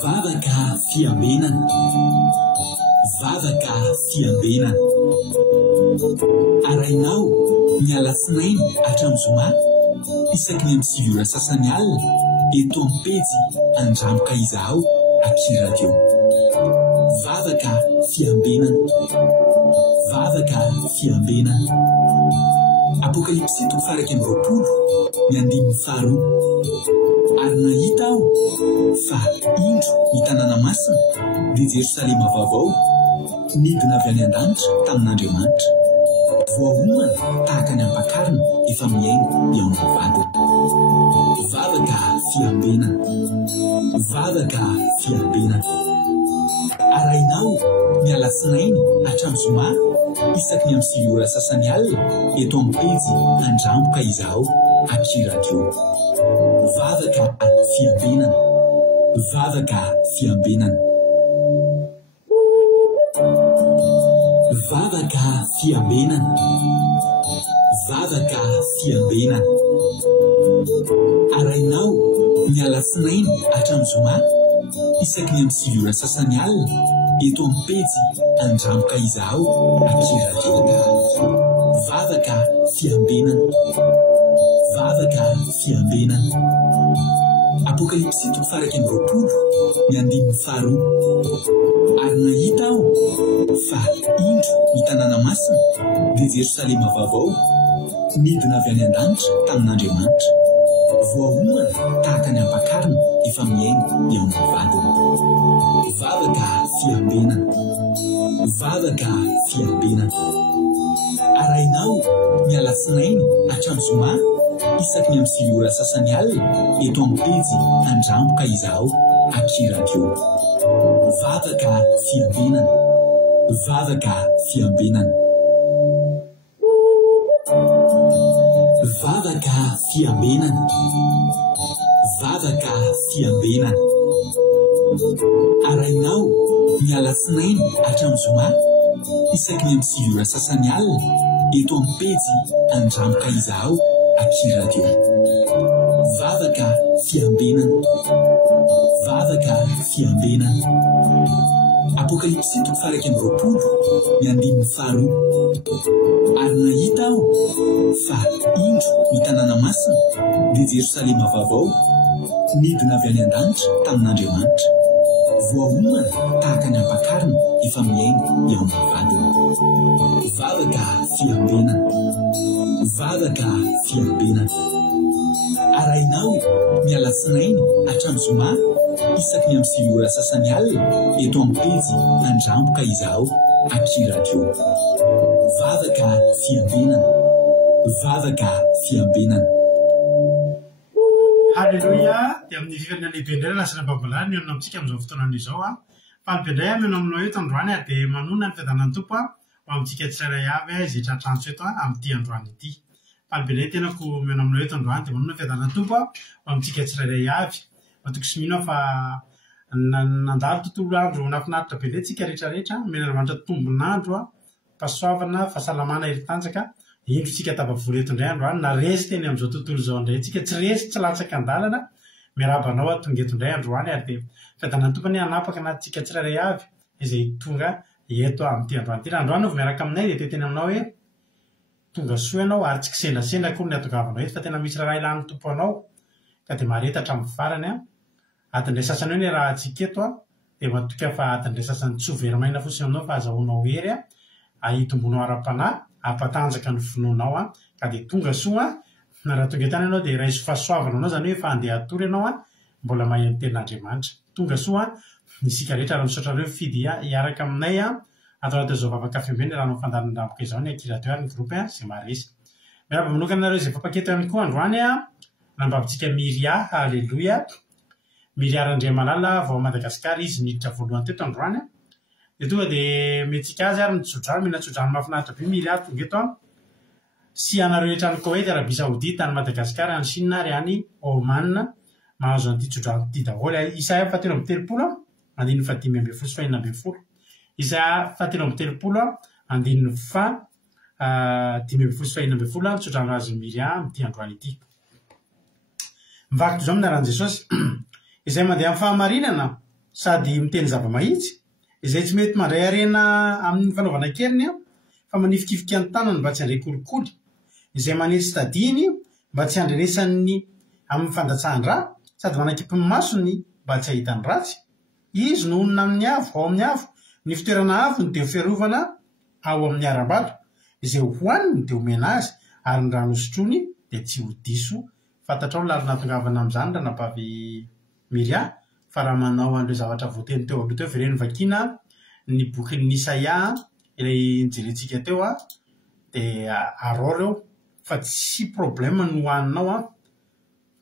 Vavaka fiambenana. Vavaka fiambenana. Arainao ny alatsinainy hatramin'ny zoma isaky ny amin'ny 7 ora sasany alina eto amin'ny pejy Andramoka izaho Aky Radio. Vavaka fiambenana. Vavaka fiambenana. Apokalipsy 3:20 ny 5:2. Ary nahita aho fa indro ny tanàna masina dia Jerosalema vaovao midina avy any an-danitra tamin'Andriamanitra, voahomana tahaka ny ampakarina efa miaingo eo amin'ny vadiny. Vavaka fiambenana. Vavaka fiambenana. Arainao ny alatsinainy hatramin'ny zoma isaky ny amin'ny 7 ora sasany alina eto amin'ny pejy Andramoka izaho Aky Radio. Vavaka fiambenana. Vavaka fiambenana. Vavaka fiambenana. Vavaka fiambenana. Arainao ny alatsinainy hatramin'ny zoma isaky ny amin'ny 7 ora sasany alina eto amin'ny pejy Andramoka izaho Aky Radio. Vavaka fiambenana. Vavaka fiambenana. Apokalipsy 3:20 ny 5:2. Ary nahita aho fa indro ny tanàna masina dia Jerosalema vaovao midina avy any an-danitra tamin'Andriamanitra, voahomana tahaka ny ampakarina efa miaingo eo amin'ny vadiny. Vavaka fiambenana. Vavaka fiambenana. Arainao ny alatsinainy hatramin'ny zoma isaky ny amin'ny 7 ora sasany alina eto amin'ny pejy Andramoka izaho Aky Radio. Vavaka fiambenana. Vavaka fiambenana. Vavaka fiambenana. Vavaka fiambenana. Arainao ny alatsinainy hatramin'ny zoma isaky ny amin'ny 7 ora sasany alina eto amin'ny pejy Andramoka izaho Aky Radio. Vavaka fiambenana. Vavaka fiambenana. Apokalipsy 3:20 ny 5:2. Ary nahita aho fa indro ny tanàna masina dia Jerosalema vaovao midina avy any an-danitra tamin'Andriamanitra, voahomana tahaka ny ampakarina efa miaingo eo amin'ny vadiny. Vavaka fiambenana. Vavaka fiambenana. Arainao ny alatsinainy hatramin'ny zoma isaky ny amin'ny 7 ora sasany alina eto amin'ny pejy Andramoka izaho Aky Radio. Vavaka fiambenana. Vavaka fiambenana. Halleluja. Dia amin'ny fifanina lehibe indray lasina babalany miaino amintsika amin'izao fotoana izao a. Falibe indray miaino aminao eto androany dia manona ny fiadanan'ny Tompo ho amintsika tsirairay avy izay tratrantso eto amin'ity androany ity. Falibe indray tenako miaino aminao eto androany dia manona ny fiadanan'ny Tompo amintsika tsirairay avy. Matoko sy mino fa nandalo tontolo andro nafinaritra be ilay tsika rehetrarehetra, mena Andriamanitra tombonandro fahasoavana, fahasalamana heri-tanjaka. Indro tsika tavavory eto indray androany na resy teny amin'izao tontolo izao indray tsika tsy resy tsy latsaka an-dalana miarabanao tonga eto indray androany ary dia fiadanan'ny Tompo hanapaka anatintsika tsirairay avy izay tonga eto amin'ity androany ity. Raha androany no miaraka aminay dia teny aminao hoe tonga soa ianao ary tsy kisendasenda koa ny atongavanao eto fa tena misy raha ilan'ny Tompo anao ka dia mareta hatramin'ny farany atindray sasany hoe ny raha antsika eto dia matoka fa atindray sasany tsy ho verimaina fotsiny aminao fa azahoanao hery ahitombonao ara-panahy ampatanjaka ny finoanao ka dia tonga soa na raha tonga etany ianao dia raiso fahasoavana anao zany hoe fa andeha atory ianao mbola mahay ny tenin'Andriamanitra. Tonga soa isika rehetra raha misaotra ireo fidy hiaraka aminay atao anaty izao vavaka fiambenana raha no fandalin'ny Andramoka izao ny Aky Radio ary ny groupe izay maharesy. Miaraba manokana nareo izay fampaketo ihany koa androany nambavitsika Miria. Halleluja. Miria Randriamalala vao Madagasikara izy niditra voalohany teto androany dia tonga dia metsika azy ary nitsodrano mila tsodrano mahafinaritra be Miria tonga eto sy anareo rehetra any Koweït, Arabia Saoudite, any Madagasikara, any Chine ary any Oman mahazo an'ity tsodrano ity daholo. Isaia 7:30 andininy 5:30 sy 4:40. Isaia 7:30 andininy 5:30 sy 4:40 tsodrano azy Miria amin'ity androany ity. Mivaky toy izao amin'ny anaran'i Jesosy izay mandeha amin'ny fahamarinana sady miteny zava-mahitsy izay tsy mety mandray arena amin'ny fanaovana keliny fa manifikifika ny tanany mba tsy handray kolikoly izay manesy stadiny mba tsy handrenesany amin'ny fandatsahan-dra sady manakipy ny masony mba tsy ahitany ratsy izy nohonona amin'ny avo ao amin'ny avo ny fitoerana avo ny de fiarovana ao amin'ny aram-bato izay hoaniny de omena azy ary ny rano sotrony de tsy ho diso fantatrao lary natongavana amin'izany raha napavy miria fa raha manao an'ireo zavatra voateny teo aloha teo vireny vakina ny bokin'ny Isaia ilay nijerentsika teo de arao reo fa tsy problème no hoaninao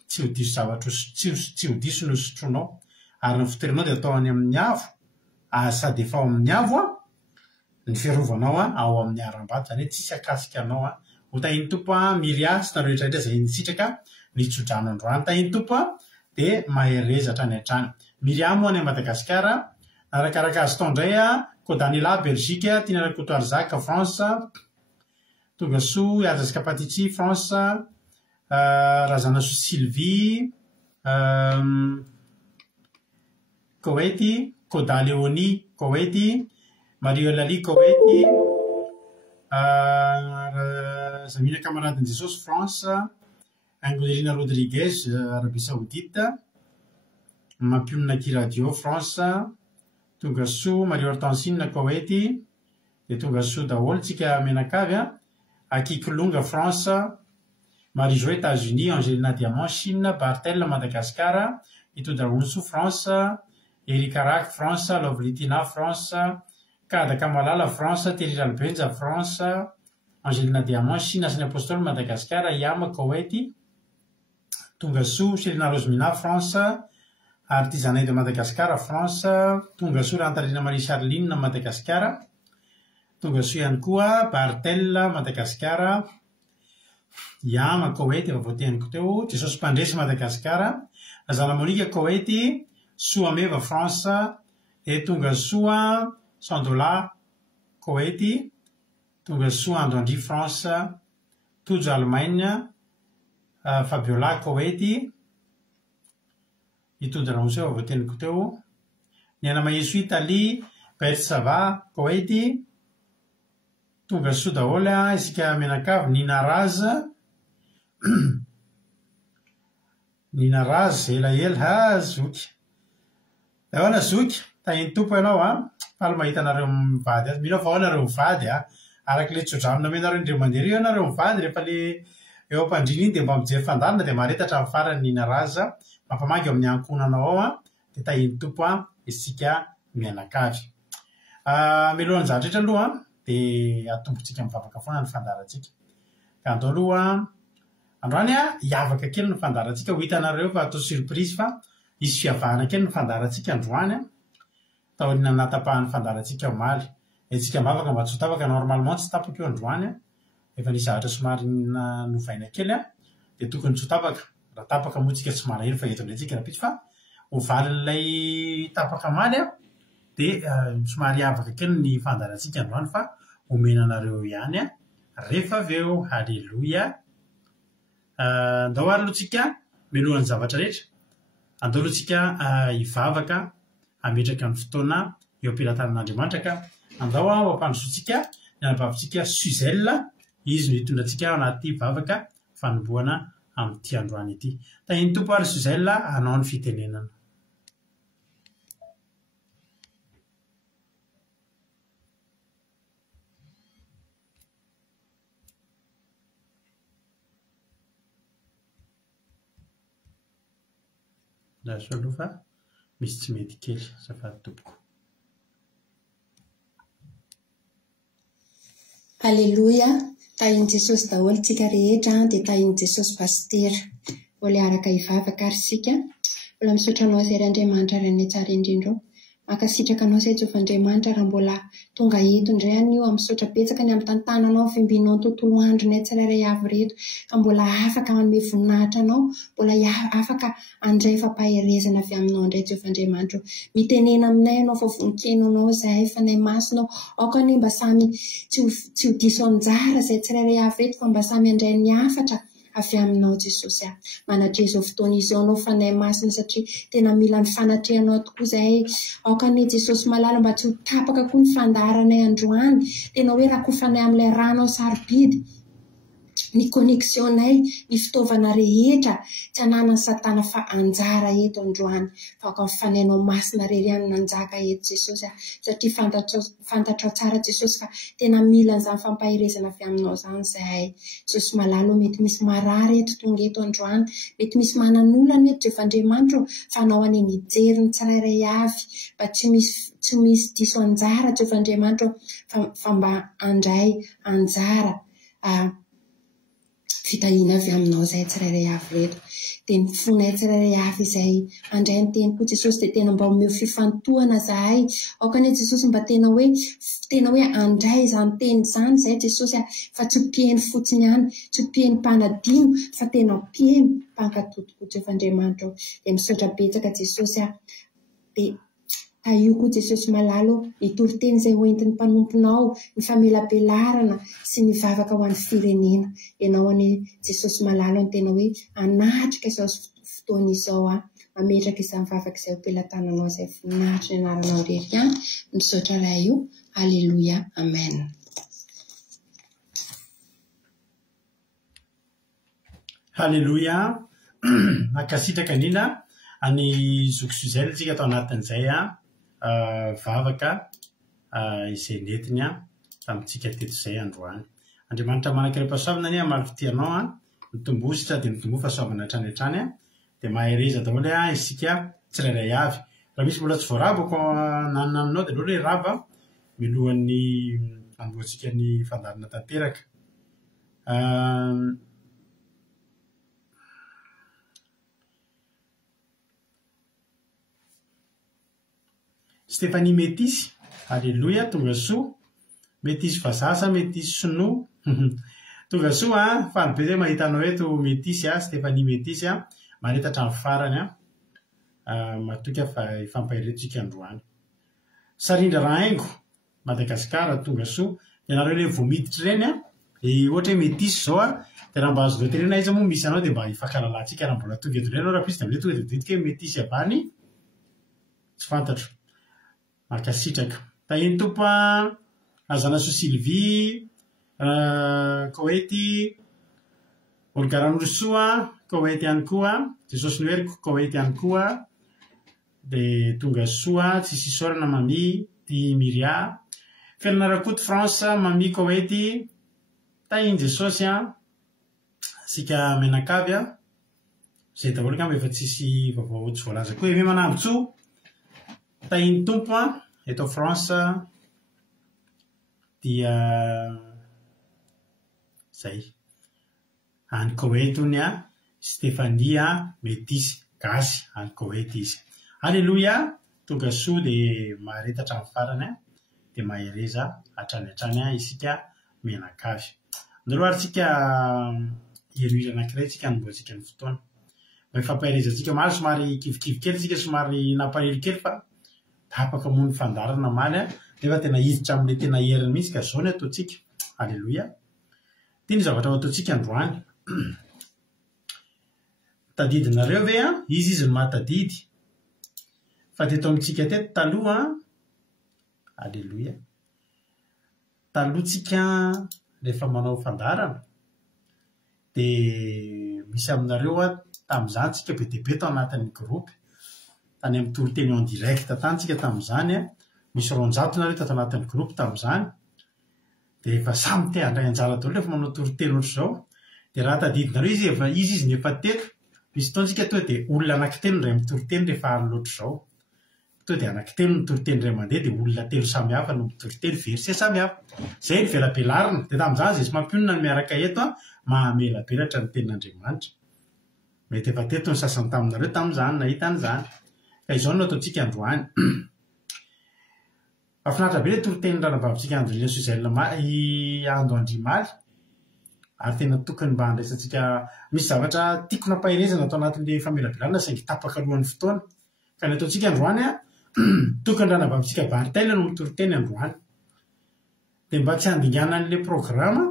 tsy ho diso zavatra tsy ho diso no sotronao ary ny fitoeranao de atao any amin'ny avo sady efa ao amin'ny avo ny fiarovanao ao amin'ny aram-bato zany hoe tsisy akasika anao ho tahiny tompo miria sy nareo rehetrarehetra zay nisitraka nitsodrano androany tahiny tompo de maherezatra ny antrany miria moa any Madagasikara narakaraka azy tao indray Kodaniela Belgique Tinara Kotoarzaka France tonga soa Iazas Kapatitsy France Razana So Sylvie Koweïti Koda Léonie Koweïti Mario Lali Koweïti Zamina Camarade Jesus France Angelina Rodriguez Arabie Saoudite Mapiumnaki Radio France tonga soa Mario Hortensine Koweïti de tonga soa daholo tsika menakavy Akikolonga France Marie-Jo États-Unis Angelina Diamant Chine Bartel Madagascar Itodaronso France Erika Rak France Lovlitina France Kada Kamalala France Terry Albenza France Angelina Diamant Chine Asany Apostole Madagascar Yama Koweïti tonga soa Selina Rosemina France Artisanat de Madagascar France tonga soa Rantarina Marie Charline Madagascar tonga soa ihany koa Bartel Madagascar Yama Koweïti efa voateniko teo Jesosy Mpandresy Madagascar Zana Monika Koweïti Soameva France et tonga soa Sandola Koweïti tonga soa Andandry France Tojo Allemagne Fabiola Koweïti itody raha oso voateniko teo ny ana Maheso Italie Bersava Koweïti tonga soa daholo isika menakavy Nina Raz Nina Raz elaela zoky ahoana zoky tahiny tompo ianao faly mahita anareo mivady azy mino fa ao nareo mivady arak'le tsodrano namenareo indreo mandeha eo nareo mivady rehefa le eo ampandrina iny de mba mijery fandalina de maretatra amin'ny farany Nina Raz mampamagy amin'ny ankonanao ao de tahiny tompo isika mianakavy milohan'ny zahatrehetra aloha de atombotsika mivavaka foana ny fandaratsika ka andao aloha androany hiavaka kely ny fandaratsika ho hitanareo fa atao surprise fa isy fiavahana kely ny fandaratsika androany taonina natapahan'ny fandaratsika omaly etsika mivavaka mba tsy ho tapaka normalement tsy tapaka eo androany efa nisy zavatra somary novaina kely de tokony tsy ho tapaka raha tapaka moa tsika tsy malahelo fa eto ndray tsika rapitsy fa ho valin'ilay tapaka maly de somary hiavaka kely ny fandaratsika androany fa omena anareo ihany rehefa aveo halleloia andao ary alohatsika milohan'ny zavatra rehetra andao alohatsika hivavaka ametraka ny fotoana eo am-pilatanan'Andriamanitra ka andao ho ampandrosotsika ny anabavitsika Suzelle izy no hitondratsika anaty vavaka fanombohana amin'ity androany ity tahiny tompo ary Suzelle anao ny fitenenana laso aloha fa misy tsy mety kely zafady tompoko Alleluia tahiny Jesosy daholo tsika rehetra dia tahiny Jesosy pastera mbola araka hivavaka ary sika mbola misaotra anao izay Andriamanitra ray ny tsara indrindra mankasitraka anao izay Jehovandriamanitra raha mbola tonga eto indray anio amin'ny misaotra betsaka ny amin'ny tantananao fimbinao ny tontolo andronay tsirairay avy reto ka mbola afaka manome voninahitra anao mbola afaka andray fampaherezana avy aminao indray Jehovandriamanitra mitenena aminay anao fa voninkenonao izay fanay masonao aokany mba samy tsy ho diso anjara izay tsirairay avy reto fa mba samy andray ny afatra avy aminao Jesosy manatrea izao fotoana izao anao fanahy masina satria tena mila ny fanatrehanao tokoa zahay aokane Jesosy malala mba tsy ho tapaka koa ny fandaharanay androany tena hoe raha kofanay amin'ilay ranao sarobidy ny connexionnay ny fitaovana rehetra tsy ananany satana fa anjara eto androany fa ka fanainao masina rery any nanjaka eto Jesosy satria fantatrao tsara Jesosy fa tena mila an'izany fampahirezana avy aminao zany zahay Jesosy malalo mety misy marary eto tonga eto androany mety misy mananolana eto Jehovandriamanitra fa anao any mijery ny tsirairay avy mba tsy misy diso anjara Jehovandriamanitra fa mba andray anjara fitahina avy aminao zay tsirairay avy reto dia mifonay tsirairay avy izay andray ny teny koa Jesosy dia tena mba omeo fifantohana zahay aokane Jesosy mba tena hoe andray izany teny izany zay Jesosy fa tsy pieny fotsiny ihany tsy pieny mpanadino fa tena pieny mpankatotoko Jehovandriamanitra dia misaotra betsaka Jesosy dia io koa Jesosy malalo ny toriteny izay hoentin'ny mpanomponao ny famelabelarana sy ny vavaka ho an'ny firenena ianao any Jesosy malalo ny tena hoe anatrika izao fotoana izao mametraka izany vavaka izay ho pelatananao izay voninahitra ny anaranao rery ihany misaotra raha io alleluia amen halleluia akasitraka indrindra any zokisoizay tsika atao anatin'izay vavaka izay netiny tamintsika teto izay androany Andriamanitra manankiram-pahasoavana any maro fitianao mitombositra dia mitombo fahasoavana hatrany hatrany dia mahereza daholo isika tsirairay avy raha misy mbola tsy voarabako naninanao dia loatra hoe rava milohan'ny andohantsika ny fandarina tanteraka Stéphanie Métis, alléluia, tonga soa, Métis Fazasa, Métis Sono, tonga soa, fa be zay mahitanao eto Métis, Stéphanie Métis, maneta hatrany farany, matoka fa ifampahiretontsika androany. Sarindra Rahaingo, Madagasikara, tonga soa, ianareo ilay voamiditra ireny, ohatra hoe Métis zao, dia raha mba azo loterena izy moa misy anao dia mba ifankalalantsika raha mbola tonga eto ireny, raha misy dia tonga dia hoe Métis avany, tsy fantatro. Makasitraka tahiny tompo azana so Sylvie Koety Olgaranorosoa Koety ihany koa Jesosy noheriko Koety ihany koa dia tonga soa tsy sisorana mami ty Miria Felina Rakoto France mami Koety tahiny Jesosy sika menakavy zay daholo kamba efa tsisy vaovao tsy voalaza koa eve manambotsoa tahiny tompo eto France dia zay any Koety ony Stéphanie Métis gasy any Koety izy alleluia tonga soa dia mahareta hatrany farany dia mahereza hatrany isika menakavy androarintsika herohira anankiray tsika anomboantsika ny fotoana mba ifampaherezantsika maro somary kivikivy kely tsika somary nampalelo kely fa tapaka moa ny fandarana maly nefa tena hiditra amin'ilay tena heriny mihitsy ka zao ny ataontsika alleluia ty ny zavatra ho ataontsika androany tadidinareo ve izy ny mahatadidy fa teto amintsika teto taloha alleluia talohantsika rehefa manao fandarana dia misy aminareo tamin'izany tsika be dia be tao anatin'ny groupe tany amin'ny toriteny en direct tantsika tamin'izany misy 200 nareo tato anatin'ny groupe tamin'izany dia rehefa samy te handray anjara daholo rehefa manao toriteny ohatr' izao dia raha tadidinareo izy ny efa teto misy taontsika to dia olona anankitelo ray mitoriteny rehefa ary loatra izao to dia anankitelo ny toriteny ray mandeha dia olona telo samihafa no mitoriteny verset samihafa zay ny velabelarina dia tamin'izany zay sy mampionona ny miaraka eto mahamelabelatra ny tenin'Andriamanitra mety efa teto ny sasany taminareo tamin'izany nahita an'izany ka izao no ataontsika androany mahafinaritra be ilay toriteny ranabavitsika Andrelina Suzelina ando Andrimaly ary tena tokony mba handraisantsika misy zavatra tiako nampahirezana atao anatin'ilay famelabelarana saingy tapaka alohan'ny fotoana ka ny ataontsika androany tokony ranabavitsika Bartele no mitoriteny androany dia mba tsy handingana an'ilay programa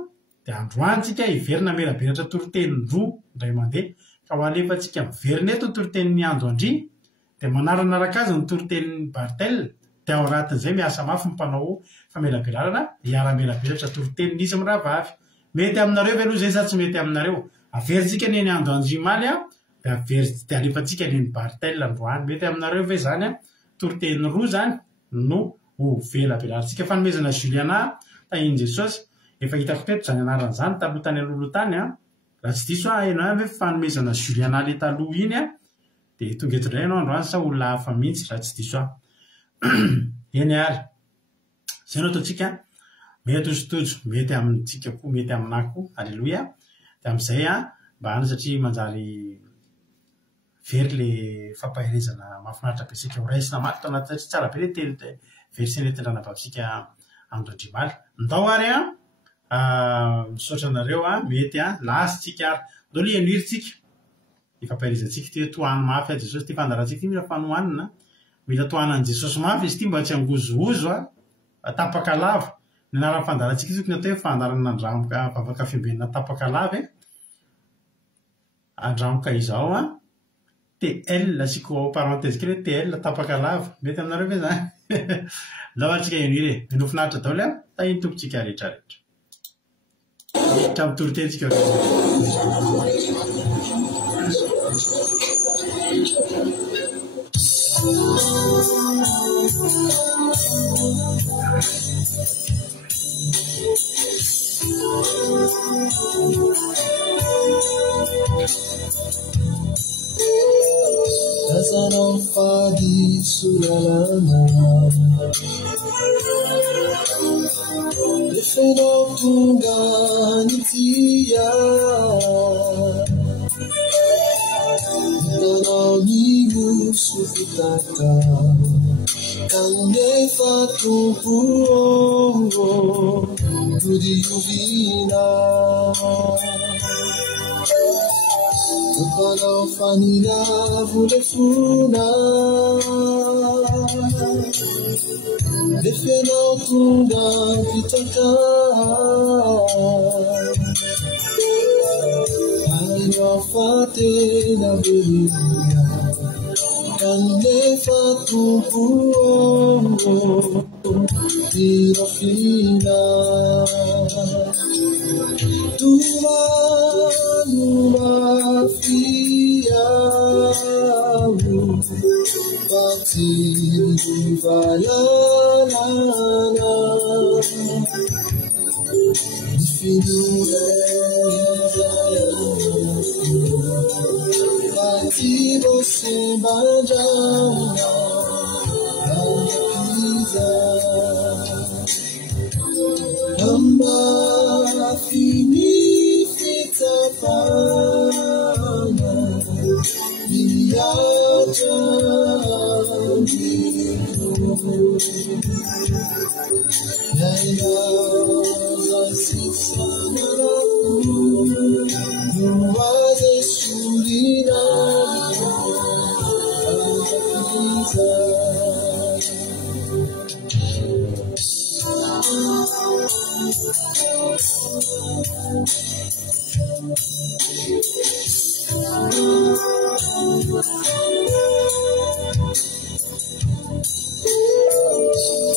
dia androantsika hiverina melaberatra toroteny roa indray mandeha ka ho alefantsika miverina eto torotenin'ny andro andry dia manaranaraka azy ny torotenin'ny Bartel dia ao anatin'izay miasa mafy mpanao famelabelarana hiara-melaberatra torotenin'ny izy miravavy. Mety aminareo ve aloha zay sa tsy mety aminareo? Averintsika neny andro andry maly dia alefantsika neny Bartel androany. Mety aminareo ve zany toroteny roa zany no ho velabelarantsika. Fanomezana Juliana tahiny Jesosy efa hitako teto zany anaran'izany taloha tany alolo tany raha tsy diso ianao ve fanomezana Juliana le taloha iny dia tonga eto indray ianao androany sa olona hafa mihitsy raha tsy diso eny ary zay no ataontsika mety osotojo mety amintsika koa mety aminahy koa alleloia dia amin'izay mba hany satria manjary very le fampahirezana mahafinaritra be sika ho raisina maty tao anaty satria tsara be le teny verseny tendrana babisika andro andrimaly ndao ary misaotra anareo mety lasitsika ary ndao le eniritsika ifampahirezantsika ty tohany mafy a Jesosy ty fandarantsika ty mila fanohanina mila tohanan'i Jesosy mafy izy ty mba tsy angozohozo tapaka lava ny anaran'ny fandarantsika izy tokony atao hoe fandarana andramoka vavaka fiambenana tapaka lava andramoka izao TL siko parenthèse kely TL tapaka lava mety aminareo ve zany lao atsika eniry minofinaritra daoly tahiny tompontsika rehetrarehetra rehetra mitorotensika Não fade suralana defendo tunganitia dananimu sufitata kanefa tupuongo tudiuvina Kalau fanina vulefuna defeno tunga pitaka ayo fate na belia kane fatu puongo tirofina Tuma fiamu Bati valalana Difinu Bati você banjana Pisa Amba fini fitapana Niaja Naina zasisana Nuwaze surina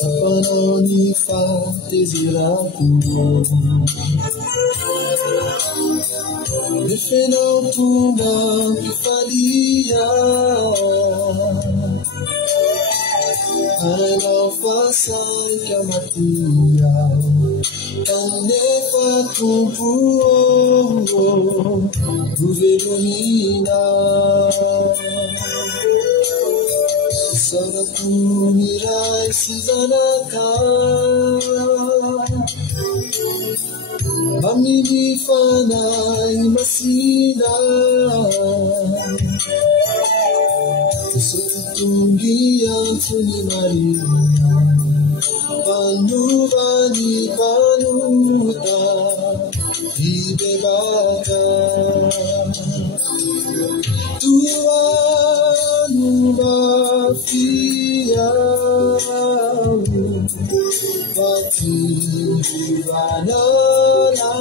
Tapanoni fa desirado Defendo tunga pifalia Ana faça que amatia Canefa tupuongo Ruvelonina Saratumirai sizanaka Amini fanai masina Sotutungi Antuni Maria Panduvani Panuta Ibebata Tuanuba Fiamu Bati Vanalana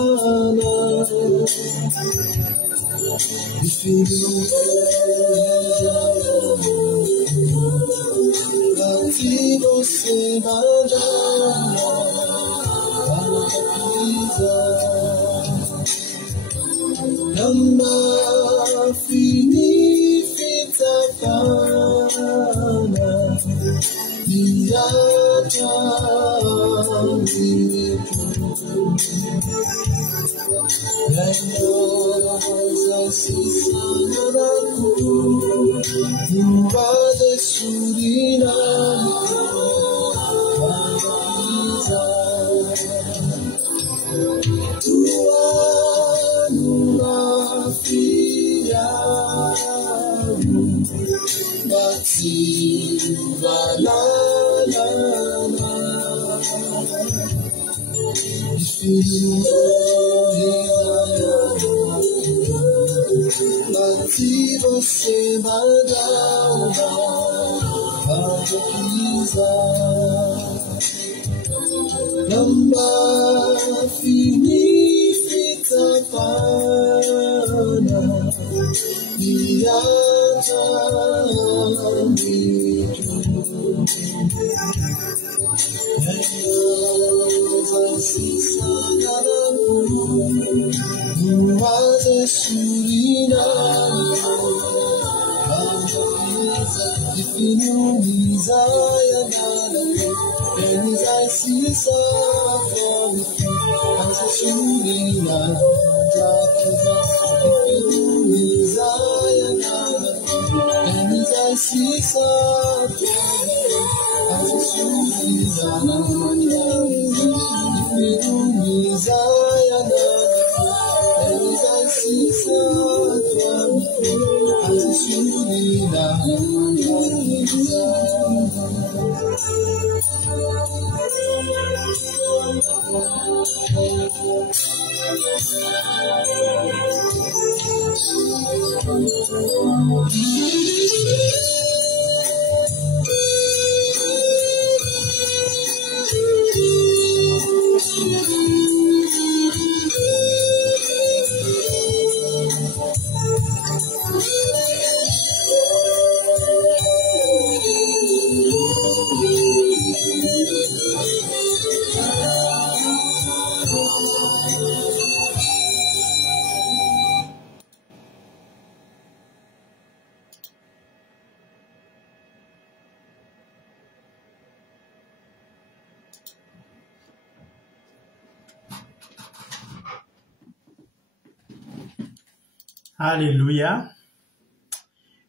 Alléluia.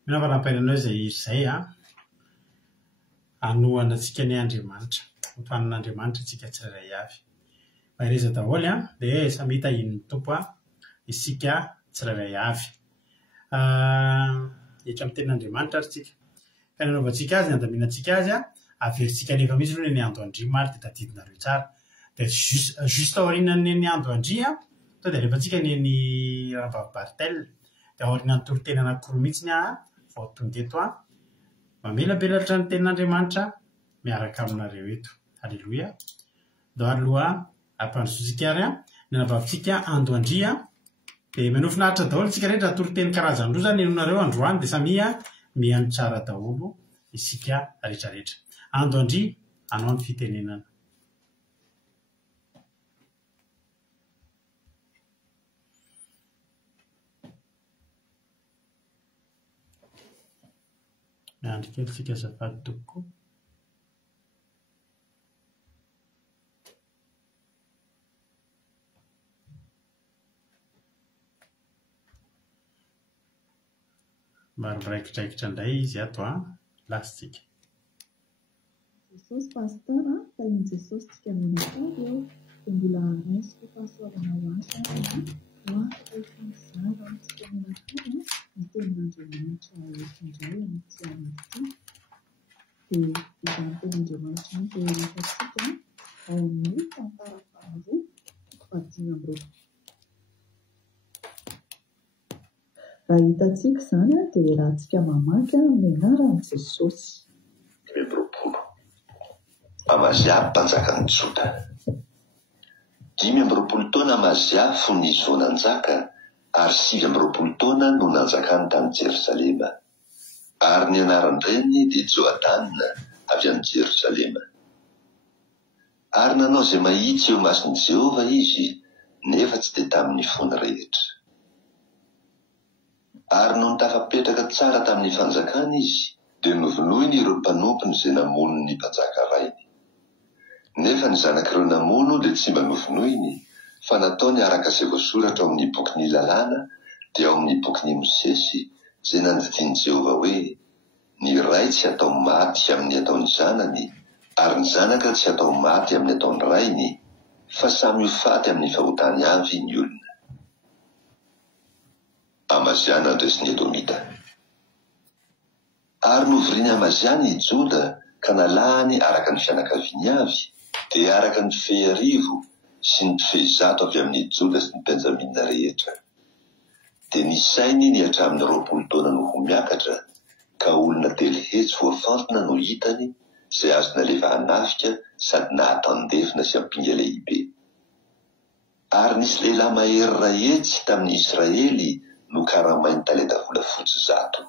Minavanampainanao izay anohana antsika ny Andriamanitra, hofanan'Andriamanitra tsika tsirairay avy. Mahereza daholo dia samy hita in'ny tompo isika tsirairay avy. Etra amin'ny tenin'Andriamanitra ary tsika. Ka nanaovantsika azy, nandaminantsika azy averintsika nefa misy aloha ny andro andria maro dia tadidinareo tsara. Dia juste aorianan'ny ny andro andria to dia alefantsika ny Rambavibartel. Dia aorianan'ny toriteny anankiroa mihitsy vao tonga eto mamelabelatra ny tenin'Andriamanitra miaraka aminareo eto. Alléluia. Dao aloha ampandrosotsika ary ny anabavintsika andro andria dia manofinaritra daholo tsika rehetra toriteny karazany roa zany enonareo androany dia samy mihaino tsara daholo isika rehetrarehetra. Andro andria anao ny fitenenana. Miandry kely tsika azafady tokoa. Maro miraikitra indray izy ato lasitsika. Jesosy pasteur tahin'i Jesosy tsika menatady dia mbola raisy fifahasoavana ho azy hoafaka ifanizara tsika menatady ny tenin'Andriamanitra efindray amin'ity an'ity. Dia izany tenin'Andriamanitra ny dia rehefatsika ao amin'ny tantara faharoa fahadimy amby roapolo. Raha hitantsika izany dia rahantsika mamaky amin'ny anaran'i Jesosy. Amazia mpanjakan'ny Joda. 5 taona Mazia fony zo nanjaka, ary 7 taona no nanjakany tamin'ny Jerosalema. Ary ny anarany reny dia Joadanina avy amin'ny Jerosalema. Ary nanao izay mahitsy eo mason'i Jehova izy, nefa tsy dia tamin'ny fony rehetra. Ary no nitafapetraka tsara tamin'ny fanjakana izy, dia novonoiny ireo mpanompony izay namono ny mpanjaka rainy. Nefa ny zanak'ireo namono dia tsy mba novonoiny, fa nataony araka izay voasoratra ao amin'ny bokin'ny lalàna dia ao amin'ny bokin'ny Mosesy, izay nandidiany Jehova hoe: ny ray tsy atao maty amin'ny ataony zanany, ary ny zanaka tsy atao maty amin'ny ataony rainy, fa samy ho faty amin'ny fahotany avy ny olona. Amazia nandresy ny Edomita. Ary novoriany Amazia ny Joda ka nalahany araka ny fianakaviany avy, dia araka ny feharivo sy ny fehzato avy amin'ny Joda sy ny Benjamina rehetra. Dia nisainy ny hatramin'ny 20 taona no ho miakatra, ka olona telo hetsy voafantina no hitany, izay azona levahanafika sady nahatandefina sy ampinga lehibe. Ary nisy lehilahy mahery rahetsy tamin'ny Israely no karamainy talenta volafotsy 100.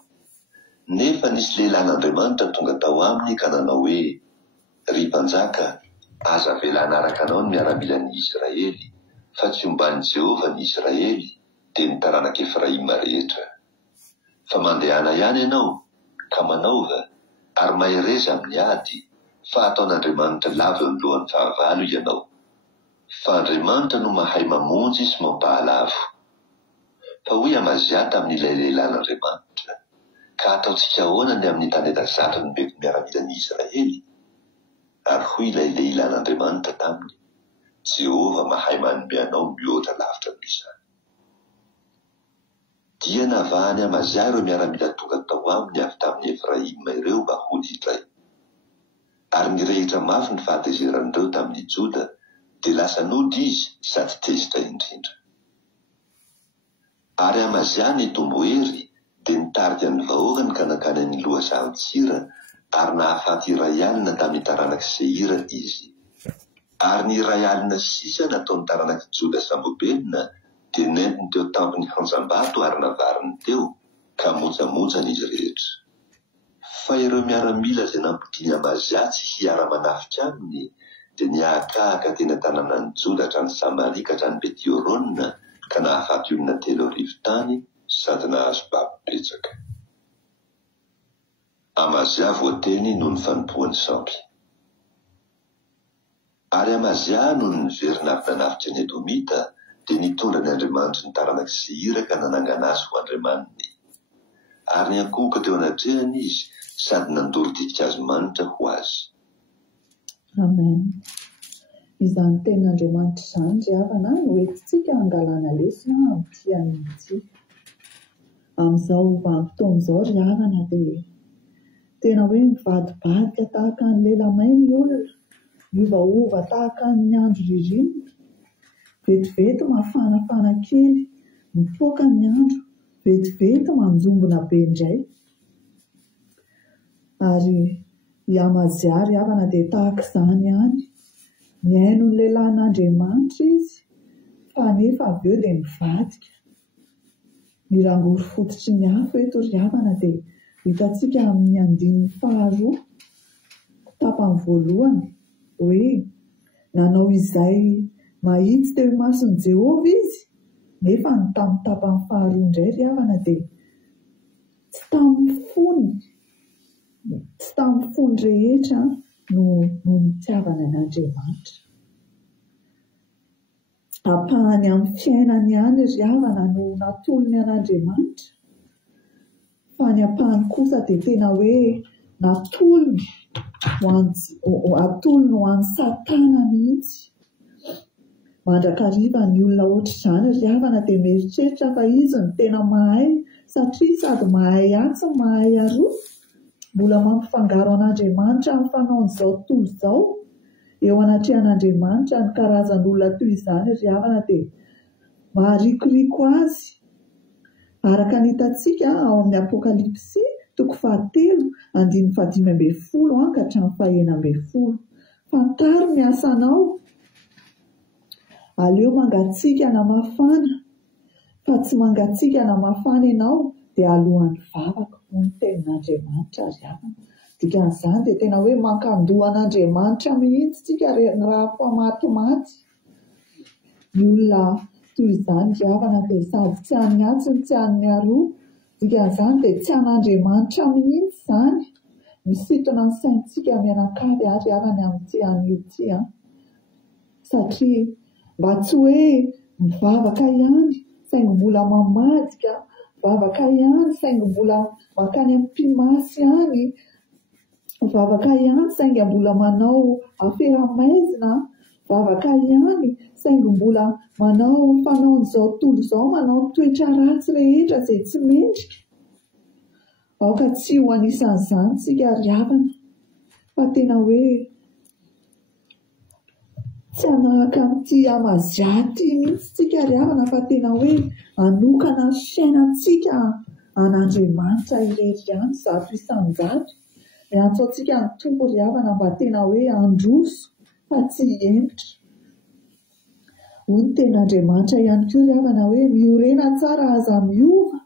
Nefa nisy lehilahin'Andriamanitra tonga tao aminy ka nanao hoe: ry mpanjaka, aza velana araka anao ny miaramila ny Israely, fa tsy omban'i Jehova ny Israely dia ny taranaka Efraima rehetra. Fa mandehana ihany ianao ka manaova ary mahereza amin'ny ady, fa ataon'Andriamanitra lava eo alohan'ny fahavalo ianao. Fa Andriamanitra no mahay mamonjy sy mampahalavo. Fa hoy Amazia tamin'ilay lehilahin'Andriamanitra: ka ataontsika ahoana ny amin'ny taneta zatra ny mety miaramila ny Israely? Ary hoy ilay lehilahin'Andriamanitra taminy: Jehova mahay manome anao mihoatra lavitra noho izany. Dia navahany Amazia ireo miaramila tonga tao aminy avy tamin'ny Efraima ireo mba hody indray. Ary nirehitra mafy ny fahatezeran'ireo tamin'ny Joda, dia lasa nody izy sady tezitra indrindra. Ary Amazia nitombo hery, dia nitarika ny vahoakany ka nakany amin'ny lohasahan-tsira, ary nahafaty iray alina tamin'ny taranak'i Seira izy. Ary ny iray alina sisa nataony taranak'i Joda sambobenina, dia nentiny teo tampony hanjam-bato ary navariny teo, ka monjamonjany izy rehetra. Fa ireo miaramila izay nampidiny Amazia tsy hiara-manafika aminy, dia niakahaka teny an-tanànan'i Joda hatrany Samaria ka hatrany Bet-Horonina, ka nahafaty olona 3,000 tany sady nahazo babo betsaka. Amazia voateny noho ny fanompoan'ny sampy. Ary Amazia noho ny very navinanafika ny Edomita, dia nitondra ny Andriamanitra ny taranak'i Seira ka nanangana azy ho andriamaniny. Ary niankohoka teo anatrehany izy, sady nandoro ditin-kazo-manitra ho azy. Amen. Izany tenin'Andriamanitra izany ry havana no entintsika hangalana lesona amin'ity an'ity. Amin'izao vanim-potoana izao ry havana dia tena hoe mivadibadika tahaka ny lelamay ny olona, miovaova tahaka ny andro ririnina, vetivety mafanafana kely, mipoaka ny andro, vetivety manjombona be indray. Ary i Amazia ry havana dia tahaka izany ihany, miaino ny lehilahin'Andriamanitra izy, fa nefa avy eo dia mivadika. Ny rangory fototry ny afo eto ry havana dia hitantsika amin'ny andininy 2 tapany voalohany hoe: nanao izay mahitsy teo imason'i Jehova izy, nefa ny tamin'ny tapany 2 indray ry havana dia tsy tamin'ny fony rehetra no nitiavana an'Andriamanitra. Apahany amin'ny fiainany ihany ry havana no natolony an'Andriamanitra, fa ny apahany kosa dia tena hoe natolony ho an'ny Satana mihitsy. Mandrakariva ny olona ohatr'izany ry havana dia mieritreritra fa izy no tena mahay, satria sady mahay atsy mahay aroa, mbola mampifangaro an'Andriamanitra amin'ny fanaon'izao tontolo izao. Eo anatrehan'Andriamanitra ny karazan'olona toy izany ry havana dia maharikoriko azy. Araka ny hitantsika ao amin'ny Apokalipsy 3:15-20 ka hatramin'ny 9:10. Fantaro ny asanao aleo mangatsika na mafana, fa tsy mangatsika na mafana ianao dia alohan'ny vavaka ho ny tenin'Andriamanitra ry havana. Dikan'izany dia tena hoe mankandoha an'Andriamanitra mihitsy tsika raha famatymaty. Ny olona toy izany ry havana dia sady tsy an'ny atsiny tsy an'ny aroa. Dikan'izany dia tsy an'Andriamanitra mihitsy izany. Misintona ny saintsika mianakavy ary havana amin'ity an'io ty satria mba tsy hoe mivavaka ihany saingy mbola mamadika, mivavaka ihany saingy mbola makany amin'ny mpimasy ihany, mivavaka ihany saingy mbola manao afera maizina, mivavaka ihany saingy mbola manao fanaon'izao tontolo izao, manao toetra ratsy rehetra izay tsy mendrika. Aoka tsy ho anisan'izany tsika ry havana, fa tena hoe tsy hanahaka amin'ity amaziaty mihitsy tsika ry havana, fa tena hoe hanokana fiainantsika an'Andriamanitra irery ihany zato isan-jato. Miantso antsika ny tompo ry havana mba tena hoe handroso fa tsy hempotra. Hoy ny tenin'Andriamanitra ihany koa ry havana hoe miorena tsara aza miova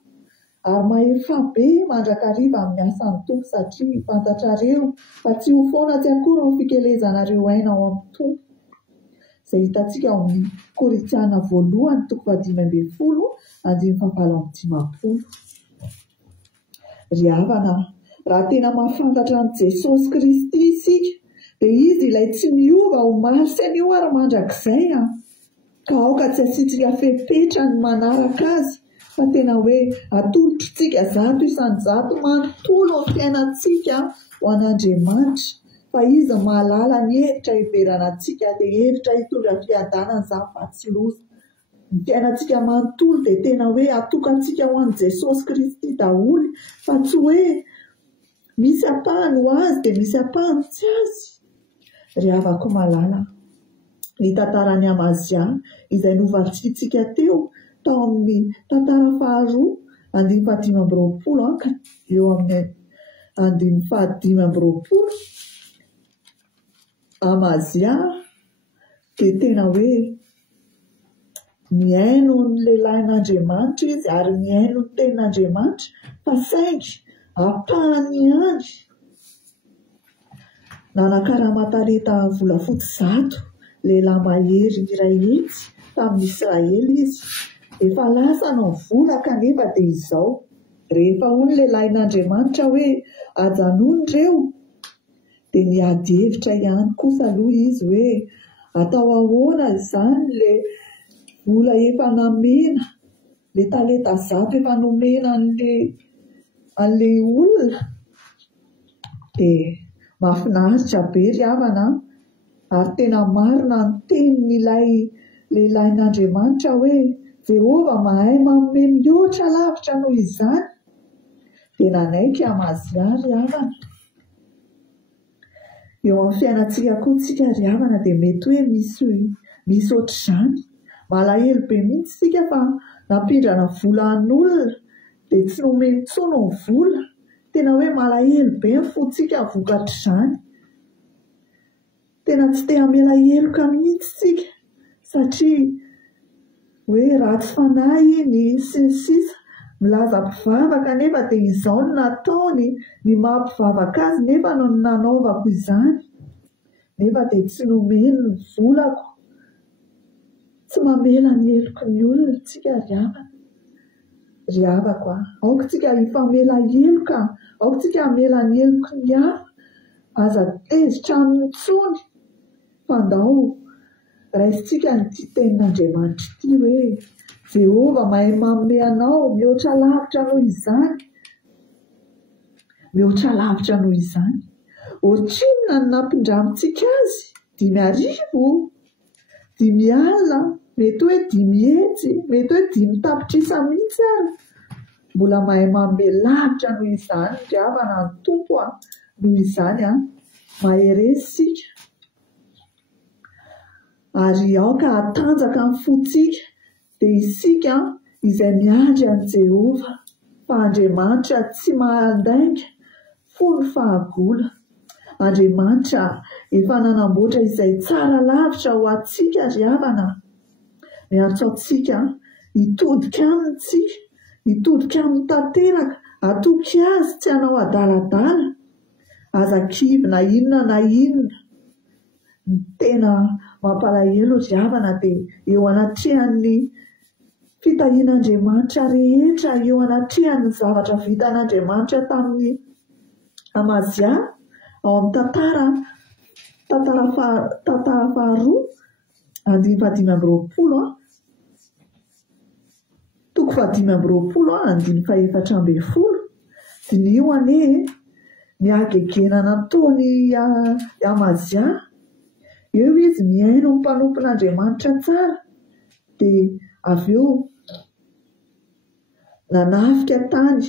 ary mahefa be mandrakariva amin'ny asan'ny tompo satria fantatrareo fa tsy ho foana tsy akory ny fikelezanareo aina ao amin'ny tompo. Izay hitantsika ao amin'ny Korintiana 1:15-20. Ry havana, raha tena mahafantatra an' Jesosy Kristy isika dia izy ilay tsy miova ho marsy anio ary mandrakizay ka aoka tsy asitsika fepetra ny manaraka azy, fa tena hoe atolotritsika zato isan-jato manontolo ny fiainantsika ho an'Andriamanitra, fa izy mahalala ny hevitra hiverana antsika dia hevitra hitondra fiadanana izany vatsiloza. Ny fiainantsika manontolo dia tena hoe atokantsika ho an'i Jesosy Kristy daholo, fa tsy hoe misy apahany ho azy dia misy apahany tsy azy. Ry havako malala, ny tantarany Amazia izay novatsitsika teo tao amin'ny tantara faharoa 520 ka eo amin'ny 520. Amazia dia tena hoe miaino ny lehilahin'Andriamanitra izy ary miaino ny tenin'Andriamanitra, fa saingy apahany ihany. Nanakaraman-talenta volafotsy 100 lehilahy mahery iray etsy tamin'ny Israely izy. Efa lasa no vola kanefa dia izao rehefa hoy ny lehilahin'Andriamanitra hoe ajanony ireo dia niady hevitra ihany kosa aloha izy hoe atao ahoana izany le vola efa namena, le talenta 100 efa nomena an'le olona. Dia mahafinaritra be ry havana ary tena marina ny tenin'ilay lehilahin'Andriamanitra hoe Jehova mahay manome mihoatra lavitra noho izany. Dia nanaiky Amazia ry havana. Eo amin'ny fiainantsika koa tsika ry havana dia mety hoe misy ohatr'izany. Malahelo be mihitsy tsika fa nampindrana vola an'olona dia tsy nomeny intsony ny vola. Tena hoe malahelo be ny fontsika vokatr'izany. Tena tsy te hamela heloka mihitsy tsika satria hoe ratsy fanahy iny sy ny sisa, milaza mpivavaka nefa dia izao no nataony, ny mampivavaka azy nefa no nanaovako izany, nefa dia tsy nomeny ny volako. Tsy mamela ny heloko ny olona tsika ry havana. Ry havako aoka tsika hifamela heloka, aoka tsika hamela ny heloko ny hafa, aza tezitra amin'ny tsony fa ndao raisitsika nyity tenin'Andriamanitra ity hoe Jehova mahay manome anao mihoatra lavitra noho izany, mihoatra lavitra noho izany. Ohatrinona ny nampindramintsika azy 5 alina, mety hoe 5 hetsy, mety hoe 5 tapitrisa mihitsy ary mbola mahay manome lavitra noho izany ry havana ny tompo noho izany maheresika. Ary aoka hatanjaka ny fontsika dia isika izay miandry an'i Jehova, fa Andriamanitra tsy mahandainga, fony fahagola. Andriamanitra efa nanamboatra izay tsara lavitra ho antsika ry havana. miantsoantsika hitodika aminy hitodika amin'ny tanteraka, atoky azy tsy hanao adaladala, aza-kivy na inona ny tena mampalahelo ry havana dia eo anatrehan'ny fitahian'Andriamanitra rehetra, eo anatrehan'ny zavatra vitan'Andriamanitra tamin'ny Amazia ao amin'ny tantara faharoa 520 toko 520 dia nio ane ny agegena nataony Amazia. Eo izy miaino ny mpanompon'Andriamanitra tsara, dia avy eo nanafika tany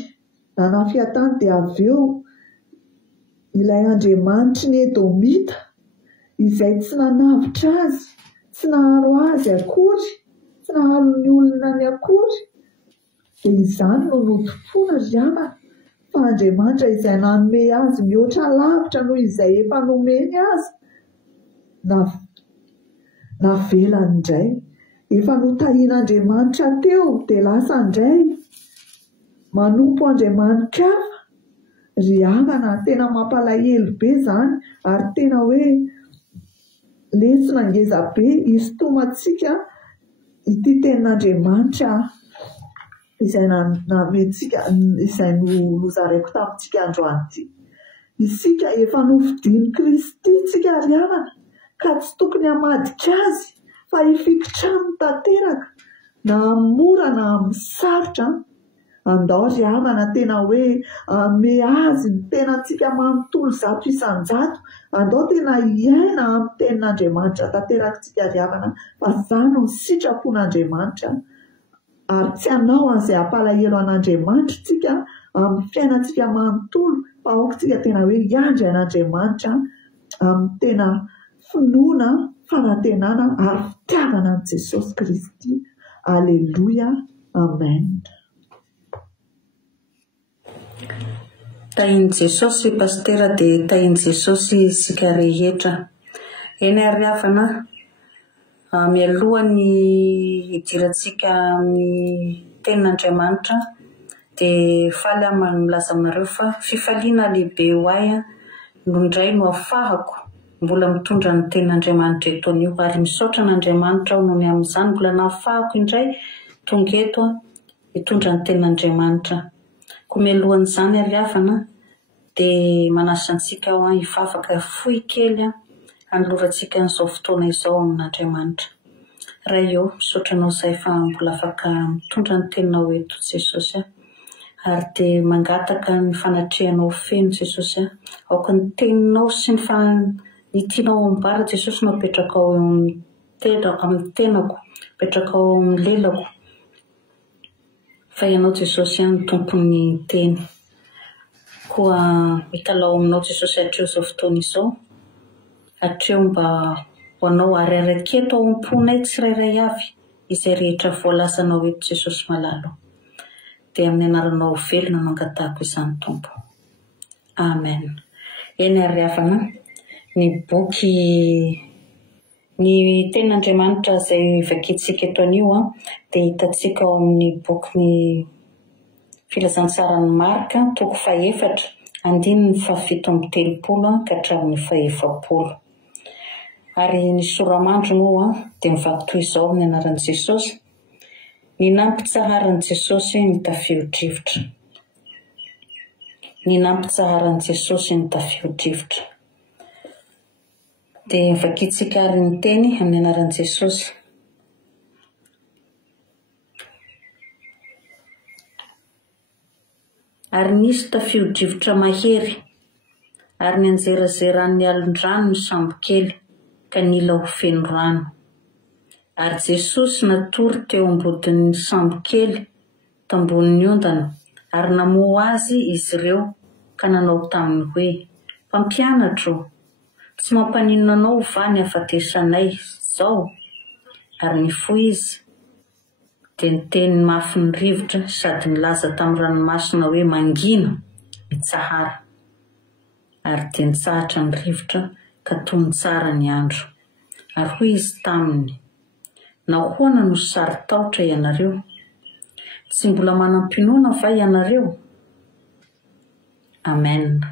dia avy eo ilay Andriamanitra ny Edomita izay tsy nanavitra azy, tsy naharo azy akory, tsy naharo ny olona ny akory, dia izany no notompona ry havana fa Andriamanitra izay nanome azy mihoatra lavitra noho izay efa nomeny azy navelany indray. Efa notahian'Andriamanitra teo dia lasa indray manompo Andriamanitra ry havana. Tena mampalahelo be izany ary tena hoe lesona ngeza be hisintomantsika ity tenin'Andriamanitra izay namentsika, izay nozaraiko tamintsika androany ity. Isika efa novidian'i Kristy tsika ry havana, ka tsy tokony hamadika azy fa hifikitraminy tanteraka, na amin'ny mora na amin'ny sarotra. Andao ry havana tena hoe ame azy ny tenantsika manontolo zato isan-jato, andao tena hiaina amin'ny tenin'Andriamanitra tanterakantsika ry havana, fa izany no sitrapon'Andriamanitra ary tsy hanao an'izay hampalahelo an'Andriamanitra tsika amin'ny fiainantsika manontolo, fa aokantsika tena hoe hiandry an'Andriamanitra amin'ny tena finoana, fanantenana ary fitiavana an' Jesosy Kristy. Aleluia, amen. Tahin'i Jesosy pastera dia tahin'i Jesosy isika rehetra. Eny ary havana, mialohany hidirantsika amin'ny tenin'Andriamanitra dia faly aho milaza aminareo fa fifaliana lehibe ho ahy no indray no ahafahako mbola mitondra ny tenin'Andriamanitra eto anio, ary misaotra an'Andriamanitra aho noho ny amin'izany mbola nahafahako indray tonga eto hitondra ny tenin'Andriamanitra. Koa mialohan'izany ary havana dia manasa antsika aho hifafaka fohy kely hanolorantsika n'izao fotoana izao amin'Andriamanitra. Raha eo misaotra anao izay fa mbola afaka mitondra ny teninao eto Jesosy, ary dia mangataka ny fanatrehanao feno Jesosy, aoka ny teninao sy ny tianao ambara Jesosy no apetraka ao amin'ny tenako, apetraka ao amin'ny lelako, fa ianao Jesosy ny tompon'ny teny. Koa mikalao aminao Jesosy hatreo izao fotoana izao, hatreo mba ho anao ary araketo ao am-ponay tsirairay avy izay rehetra voalasanao eto Jesosy malalo. Dia amin'ny anaranao velona no angatahako izany tompo. Amen. Eny ary havana, ny boky ny tenin'Andriamanitra izay vakintsika eto anio dia hitantsika ao amin'ny boky ny filazantsara ny Marka toko 4 andininy 7:30 ka hatramin'ny 9. Ary ny soramandry moa dia mivaky toy izao amin'ny anaran'i Jesosy: ny nampitsaharan'i Jesosy ny tafio-drivotra. Ny nampitsaharan'i Jesosy ny tafio-drivotra. Dia vakintsika ary ny teny amin'ny anaran'i Jesosy. Ary nisy tafio-drivotra mahery, ary ny anjerajeran'ny alon-drano ny sambo kely ka nila ho feno rano. Ary Jesosy natory teo ambodin'ny sambo kely tambonin'ny ondana, ary namoa azy izy ireo ka nanao taminy hoe: Mpampianatro, tsy mampaninona anao va ny hafatesanay zao? Ary nifoy izy dia niteny mafy ny rivotra sady nilaza tamin'ny ranomasina hoe mangina, mitsahara. Ary dia nitsahatra ny rivotra ka tony tsara ny andro. Ary hoy izy taminy: nahoana no sarytaotra ianareo? Tsy mbola manam-pinoana va ianareo? Amen.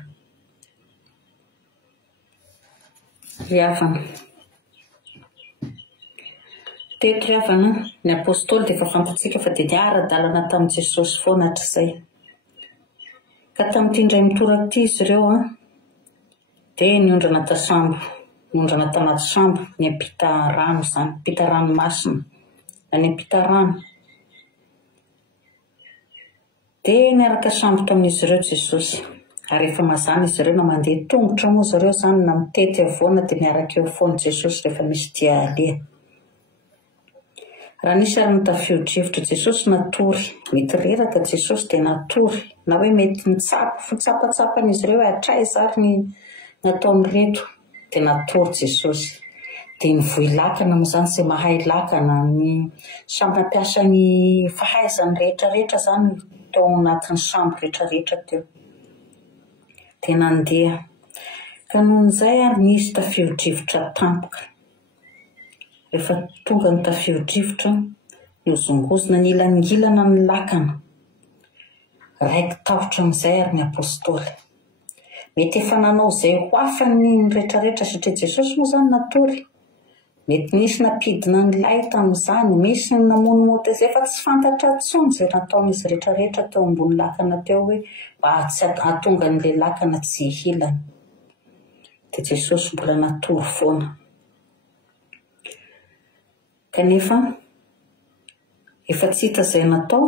Ry havana. Teto ry havana, ny apôstôly dia efa fantatsika fa dia ara-dalana tamin'i Jesosy foana hatr'izay. Ka tamin'ity indray mitoraka ity izy ireo dia niondrana tasambo, niondrana tanaty sambo, ny ampita rano izany, ampita ranomasina, any ampita rano. Dia niaraka sambo tamin'izy ireo Jesosy. Ary efa mazana izy ireo na mandeha tongotra moa zareo izany na mitety avoana dia miaraka eo foana Jesosy rehefa misy dia aleha. Raha nisy ary nitafio-drivotra Jesosy natory, mety reraka Jesosy dia natory, na hoe mety fitsapatsapan'izy ireo hatraiza ary ny nataony reto dia natory Jesosy. Dia nivohy lakana amin'izany izay mahay lakana, ny samby nampiasa ny fahaizany rehetrarehetra izany tao anatin'ny sambo rehetrarehetra teo. Dia nandeha. Ka noho izay ary nisy tafio-drivotra tampoka. Rehefa tonga ny tafio-drivotra, nozongozona ny ilangilana ny lakana. Raiky tahotra amin'izay ary ny apôstôly. Mety efa nanao izay ho afany rehetrarehetra satria Jesosy moa izany natory. Mety nisy napidina ny lay tamin'izany, misy ny namonomoto izay fa tsy fantatra intsony izay nataon'izy rehetrarehetra teo ambony lakana teo hoe mba tsy hahatonga an'ilay lakana tsy hilany. Dia Jesosy mbola natory foana. Kanefa efa tsy hita izay natao,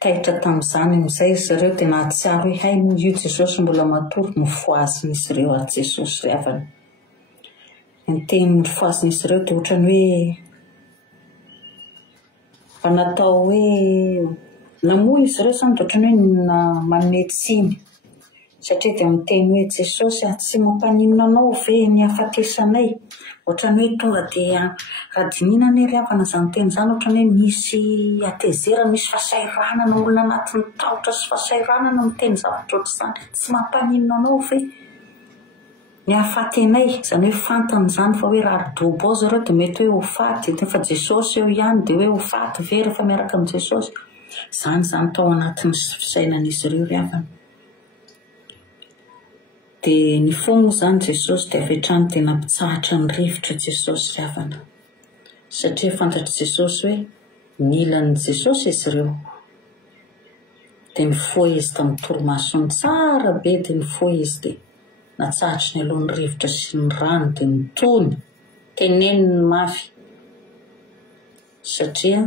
taitra tamin'izany amin'izay izy ireo dia nahatsiaro hoe hay io Jesosy mbola matory, nofoazin'izy ireo ary Jesosy ry havana. Ny teny nofoazin'izy ireo dia ohatrany hoe mba natao hoe namoy izy ireo izany dia ohatrany hoe manome tsiny. Satria dia miteny hoe Jesosy tsy mampaninona anao ve ny hafatesanay? Ohatrany hoe tonga dia raha dininana ry havana izany teny izany, ohatrany hoe misy atezera, misy fasairanana, olona anatin'ny tahotra sy fasairanana miteny zavatra ohatr'izany. Tsy mampaninona anao ve ny hafatenay? Izany hoe fantany izany fa hoe raha dobo ao zareo dia mety hoe ho faty, fa Jesosy eo ihany dia hoe ho faty ve rehefa miaraka amin'ny Jesosy. Izany tao anatin'ny fisainan'izy ireo ry havana. Dia ny fo moa izany Jesosy dia avy hatrany dia nampitsahatra ny rivotra Jesosy ry havana. Satria fantatry Jesosy hoe nilan'ny Jesosy izy ireo. Dia mifoha izy tamin'ny torimasony tsara be, dia mifoha izy dia natsahatry ny alohan'ny rivotra sy ny rano dia nitony, teneniny mafy. Satria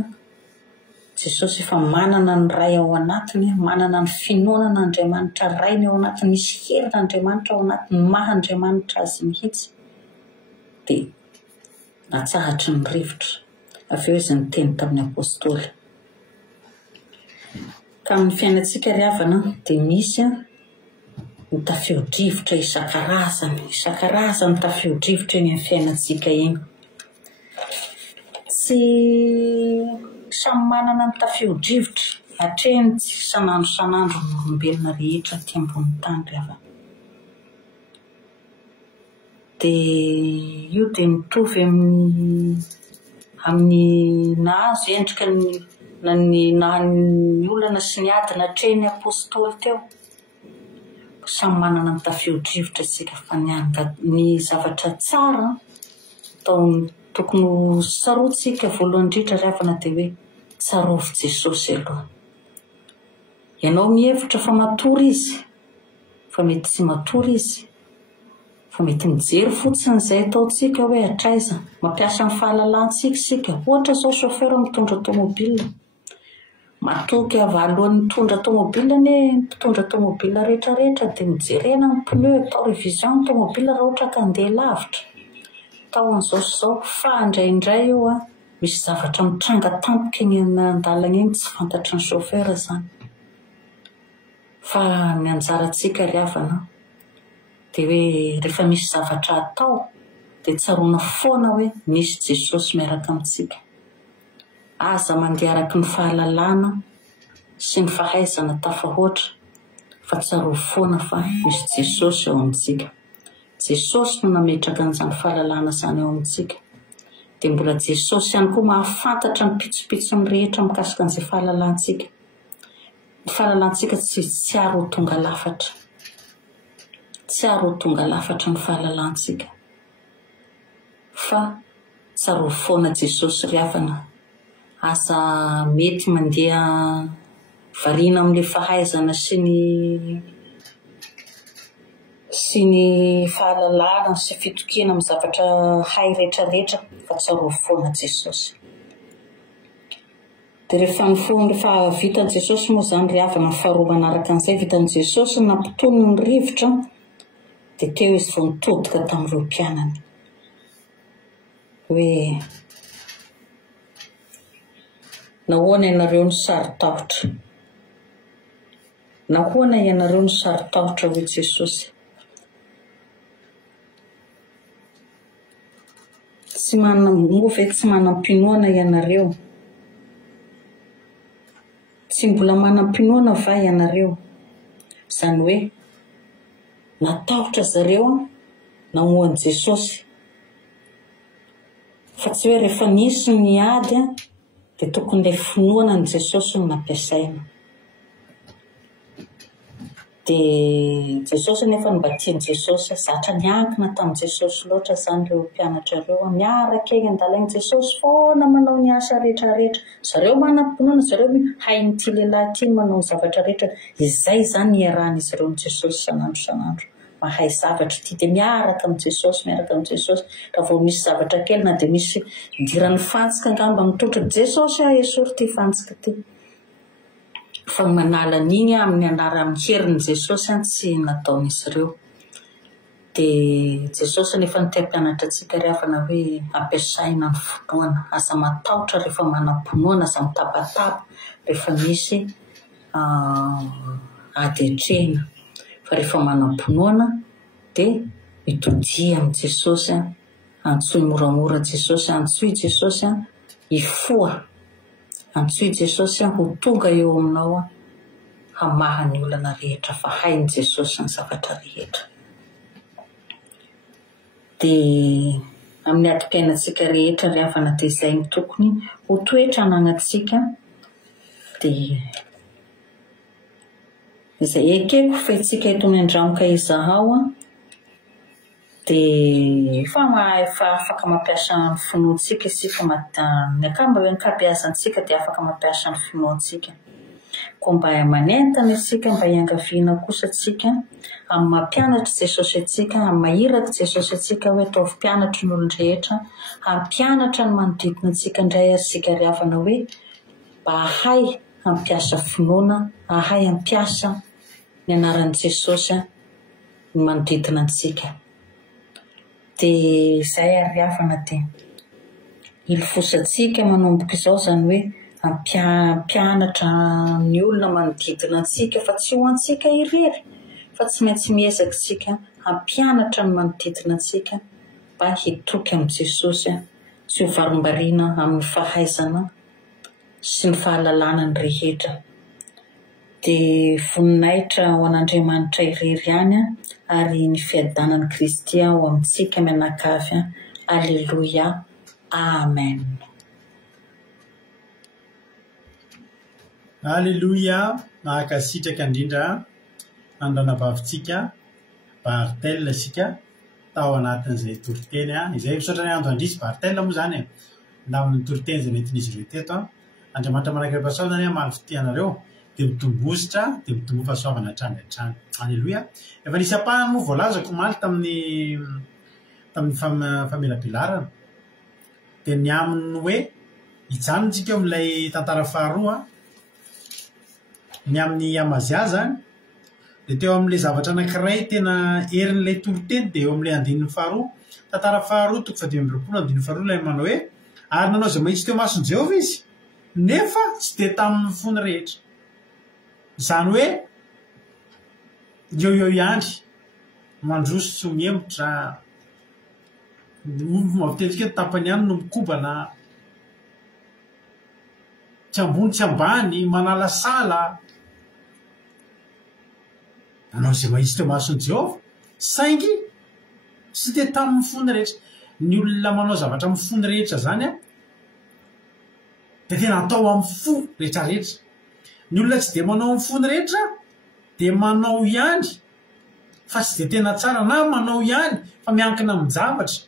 Jesosy efa manana ny ray ao anatiny, manana ny finoanana Andriamanitra rainy ao anatiny, misy herin'Andriamanitra ao anatiny, maha-Andriamanitra azy mihitsy. Dia natsahatry ny rivotra. Avy eo izy niteny tamin'ny apôstôly. Ka amin'ny fiainantsika ry havana dia misy ny tafio-drivotra isan-karazany tafio-drivotra eny amin'ny fiainantsika eny. Tsy samy manana ny tafio-drivotra, hatreny tsy sanandro ny olombelona rehetra aty ambony tany ry havana. Dia io dia mitovy amin'ny nahazo endrika ny olana sy ny ady natrehan'ny apôstôly teo. Samy manana ny tafio-drivotra isika fa ny zavatra tsara tokony sarotsika voalohany indrindra ry havana dia hoe tsarovy Jesosy aloha. Ianao mihevitra fa matory izy, fa mety tsy matory izy, fa mety mijery fotsiny izay ataontsika hoe hatraiza, mampiasa ny fahalalantsika isika. Ohatra izao chauffeur mitondra tômôbilina, matoky avy alohan'ny mitondra tômôbilina ny mpitondra tômôbilina rehetrarehetra dia mijerena ny pneu, atao révision ny tômôbilina raha ohatra ka handeha lavitra. Atao an'izao sy izao, fa indraindray io misy zavatra mitranga tampoka eny an-dalana eny tsy fantatry ny chauffeur izany. Fa ny anjarantsika ry havana dia hoe rehefa misy zavatra atao dia tsaroana foana hoe misy Jesosy miaraka amintsika. Aza mandeha araky ny fahalalana sy ny fahaizana tafahoatra, fa tsaroa foana fa misy Jesosy ao amintsika. Jesosy no nametraka an'izany fahalalana izany ao amintsika. dia mbola Jesosy ihany koa mahafantatra ny pitsopitso rehetra mikasika an'izay fahalalantsika. Ny fahalalantsika tsy aro ho tonga lafatra. Tsy aro ho tonga lafatra ny fahalalantsika. Fa tsaro foana Jesosy ry havana. Asa mety mandeha variana amin'ilay fahaizana sy ny fahalalana sy fitokena amin'ny zavatra hay rehetrarehetra fa tsaro foana Jesosy. Dia rehefa vitan' Jesosy moa izany ry havana, faharoa manaraka an'izay vitan' Jesosy nampitony ny rivotra dia teo izy vao nitodika tamin'ireo mpianany hoe nahoana ianareo ny saritahotra? Nahoana ianareo ny saritahotra hoe Jesosy? Moa ve tsy manam-pinoana ianareo? Tsy mbola manam-pinoana va ianareo? Izany hoe natahotra zareo namohan'i Jesosy. Fa tsy hoe rehefa nisy ny ady dia tokony ilay finoana ny Jesosy no nampiasaina. Dia Jesosy nefa mba tian'i Jesosy, zatra niankina tamin'i Jesosy loatra izany ireo mpianatra ireo, miaraka eny an-dalana Jesosy foana manao ny asa rehetrarehetra. Zareo manam-pinoana, zareo hay n'ity lehilahy ity manao ny zavatra rehetra. Izay izany iarahan'izy ireo ny Jesosy sanandro sanandro. Mahay zavatra ity dia miaraka amin'ny Jesosy, miaraka amin'ny Jesosy. Raha vao misy zavatra kely na dia misy idiran'ny fantsika angamba mitotra Jesosy esory ity fantsika ity. Fa manala n'iny amin'ny anara amin'ny herin'i Jesosy tsy nataon'izy ireo. Dia Jesosy nefa ny te-hampianatra antsika ry havana hoe ampiasaina ny finoana. Aza matahotra rehefa manam-pinoana, aza mitabataba rehefa misy ady hatrehina. Fa rehefa manam-pinoana dia mitodia amin'ny Jesosy, antsoy moramora Jesosy, antsoy Jesosy hifoha, antsoy Jesosy ho tonga eo aminao hamaha ny olana rehetra, fa hainy Jesosy ny zavatra rehetra. Dia amin'ny adi-piainantsika rehetra ry havana dia izay ny tokony ho toetra ananantsika. Dia izay ekeko fetsika etony andramoka izaho dia efa afaka mampiasa ny finoantsika isika. Ny ankabeazantsika dia afaka mampiasa ny finoantsika. Koa mba manentana isika, mba hiangaviana kosa atsika amin'ny mampianatra Jesosy atsika, amin'ny mahiraka Jesosy atsika hoe ataovy mpianatra ny olon-drehetra, hampianatra ny manodidina antsika indray atsika ry havana hoe mba ahay hampiasa finoana, ahay hampiasa ny anaran'i Jesosy ny manodidina antsika. Dia izay ry havana dia ilofosantsika manomboka izao izany hoe hampianatra ny olona manodidina antsika, fa tsy ho antsika irery, fa tsy maintsy miezaka tsika hampianatra ny manodidina antsika mba hitoky amin'ny Jesosy sy ho varim-bariana amin'ny fahaizana sy ny fahalalana ny rehetra. Dia voninahitra ho an'Andriamanitra irery ihany ary ny fiadanan'i Kristy ao amintsika mianakavy. Alleluia. Amen. Alleluia. Mahakasitraka indrindra andranavavitsika Bartel sika tao anatin'izay toriteny izay misaotra ny andro andrisy Bartel moa izany na amin'ny toriteny izay nentin'izy ireo teto. Andriamanitra manaraka pasaozany maly fitianareo dia mitombositra dia mitombo fahasoavana hatrany hatrany. Alleluia. Efa nisy ampahany moa voalazako maly tamin'ny famelabelarana dia ny aminy hoe hijanontsika eo amin'ilay tantara faharoa ny amin'ny Amaziaza dia teo amin'ilay zavatra anankiray tena erin'ilay toriteny dia eo amin'ilay andinin'ny faharoa, tantara faharoa 2020 ilay manao hoe ary nanao izay mahitsy teo mason'i Jehova izy nefa tsy dia tamin'ny fony rehetra. Izany hoe eo ihany mandroso sy mihemotra mavitetika tapany ihany no mikobana tsy ambony tsy ambany manala sala. Nanao izay mahitsy teo mason'i Jehova saingy tsy dia tamin'ny fony rehetra. ny olona manao zavatra mifony rehetra zany a de tena atao amin'ny fo rehetrarehetra. Ny olona tsy de manao mifony rehetra de manao ihany fa tsy de tena tsara, na manao ihany fa miankina amin'ny zavatra,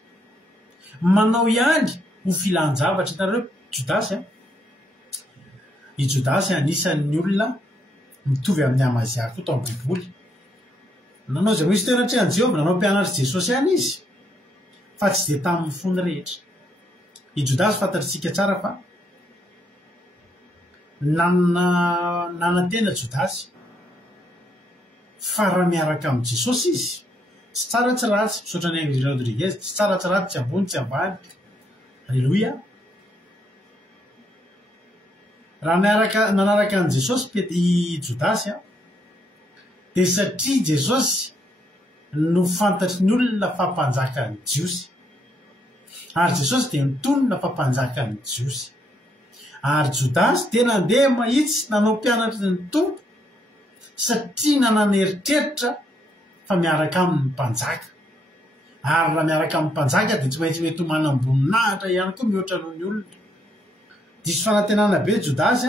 manao ihany ho filan-javatra. Hitanareo Jodasy a, i Jodasy anisan'ny olona mitovy amin'ny Amazia koa tao amin'ny Baiboly. Nanao zay misy tena trehan Jehovah, nanao mpianatry Jesosy ihany izy fa tsy de tamin'ny fony rehetra. I Jodasy fantatritsika tsara fa nanantena Jodasy fa raha miaraka amin'ny Jesosy izy tsy tsara tsy ratsy, misaotra ny André Rodriguez, tsy tsara tsy ratsy, tsy ambony tsy ambany. Alleluia. Raha nanaraka an' Jesosy i Jodasy a de satria Jesosy no fantatry ny olona fa mpanjaka ny Jiosy, ary Jesosy de nitonona fa mpanjaka ny Jiosy. Ary Jodasy de nandeha mahitsy nanao mpianatry ny tompo satria nanana eritreritra fa miaraka amin'ny mpanjaka. Ary raha miaraka amin'ny mpanjaka de tsy maintsy mety ho manam-boninahitra ihany koa mihoatra noho ny olona. Diso fanantenana be Jodasy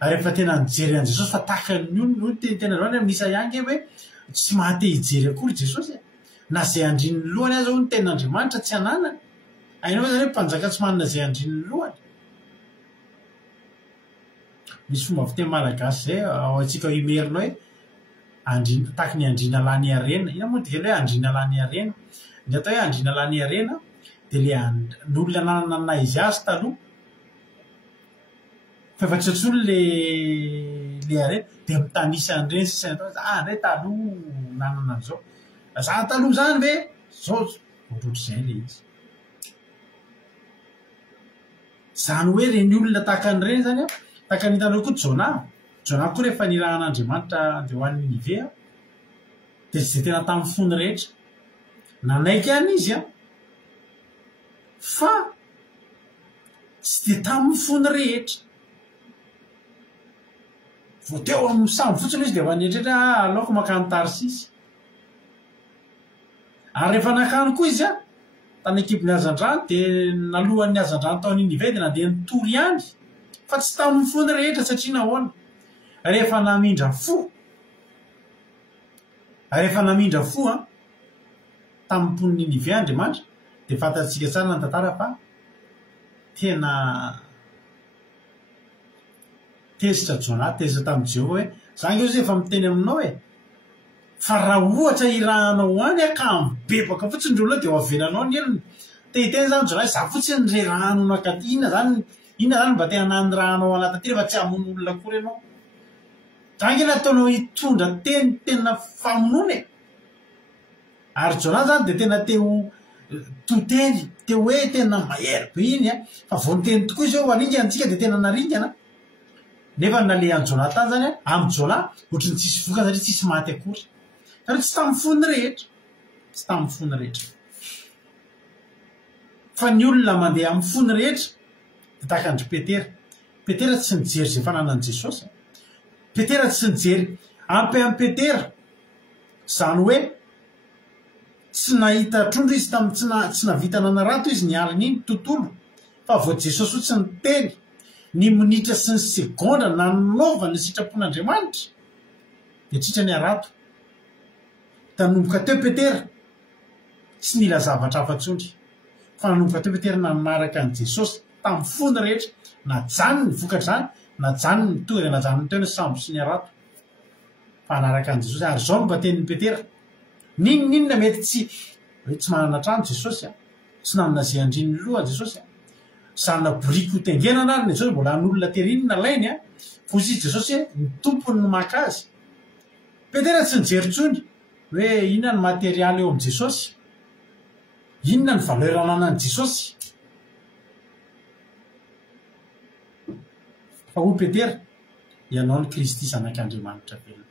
a rehefa tena nijery an' Jesosy fa tahaka ny olona tena loana amin'ny Isaiah hoe tsy mahate hijery akory Jesosy na zay andriny lohany azy ho ny ten'Andriamanitra tsy ananany. Ainao zany hoe mpanjaka tsy manana zay andriny lohany. Misy fomba fiteny malagasy zay ao antsika imerinao hoe andrina taky ny andrina lany arena. Ina moa dia hoe andrina lany arena? Ny atao hoe andrina lany arena de le n'olona nanana naizy azy taloha fa efa tsy otsolo le arena de mitanisa an'ireny sisany atao ndray taloha nanana an'izao. Za taloha zany ve zao ohatrohatr'izay le izy. Zany hoe reny olona tahaka an'ireny zany a tahaka nitanao koa Jona koa rehefa nirahan'Andriamanitra andeha ho an'ny Ninive de tsy de tena tamin'ny fony rehetra, nanaiky ihany izy a fa tsy de tamin'ny fony rehetra. Vo teo amin'ny sambo fotsiny izy de ho an'eritretra aleoko makany Tarsisy. Ary rehefa nakany koa izy a tany ekipin'ny hazandrano de nalohan'ny hazandrano tao Ninive de nandeha nitory ihany fa tsy tamin'ny fony rehetra satria nahoana rehefa namindra fo a tamin'ny mpon'ny Ninive Andriamanitra de fantatsika tsara ny tantara fa tena tezitra Jona tezitra tamin'ny Jehovah hoe zany io efa miteny aminao hoe fa raha ohatra irahanao any a ka mibebaka fotsiny ndreo loha de ho avelanao ny elony. Te hiteny zany Jona za fotsiny re rahanao nakaty inona zany mba te hanany rahanao anaty aty rehefa tsy hamono olona akory ianao. Zany ina ataonao hitondra tena famonony. Ary Jona zany de tena teo toteny teo hoe tena mahery be iny a fa vo niteny tokoa izy hoe haringana antsika de tena naringana. Nefa nalehan'ny Jona tany zany a amin'ny Jona ohatrany tsisy voka satria tsisy maty akory. Ary tsy tamin'ny fony rehetra, tsy tamin'ny fony rehetra. Fa ny olona mandeha amin'ny fony rehetra de tahaka andry Petera tsy nijery zay fananan'i Jesosy. Petera tsy nijery ampy amin'ny Petera zany hoe tsy nahita trondro izy tamin'ny tsy navita nanarato izy nialina iny tontolo fa vo Jesosy fotsy niteny ny minitra sy ny segondra nanova ny sitrapon'Andriamanitra de tritra ny arato. Tanomboka teo Petera tsy nila zavatra afa-tsondry fa nanomboka teo Petera nanaraka an' Jesosy tamin'ny fony rehetra, na jany ny vokatra zany, na jany ny tonga de na jany ny teo ny sambo sy ny arato fa nanaraka an' Jesosy. Ary zao mba tenin'ny Petera ninona mety tsy manana trano Jesosy a, tsy nanana zay andriny loha Jesosy a, zana boriky ho tengenana ary ny Jesosy mbola n'olona teriny nalainy a fo izy Jesosy ny tompony ny maka azy. Petera tsy nijery tsony hoe inona ny materialy eo am' Jesosy, inona ny valeur ananan'i Jesosy. Fa ho Petera ianao ny Kristy zanak'Andriamanitra velona.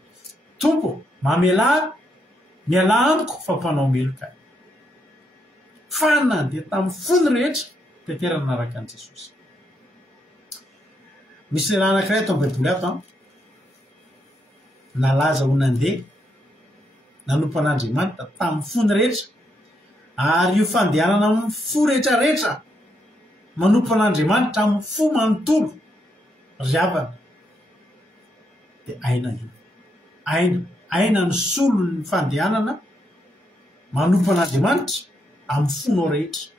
Tompo mamela miala amiko fa mpanao meloka. Fa nandeha tamin'ny fony rehetra Petera nanaraka an' Jesosy. Misy raha anankiray ato amin'ny Baiboly ato nalaza ho nandeha nanompo an'Andriamanitra tamin'ny fony rehetra ary io fandehanana amin'ny fo rehetrarehetra manompo an'Andriamanitra amin'ny fo manontolo ry havana dia aina io aina ny solo ny fandehanana manompo an'Andriamanitra amin'ny fonao rehetra.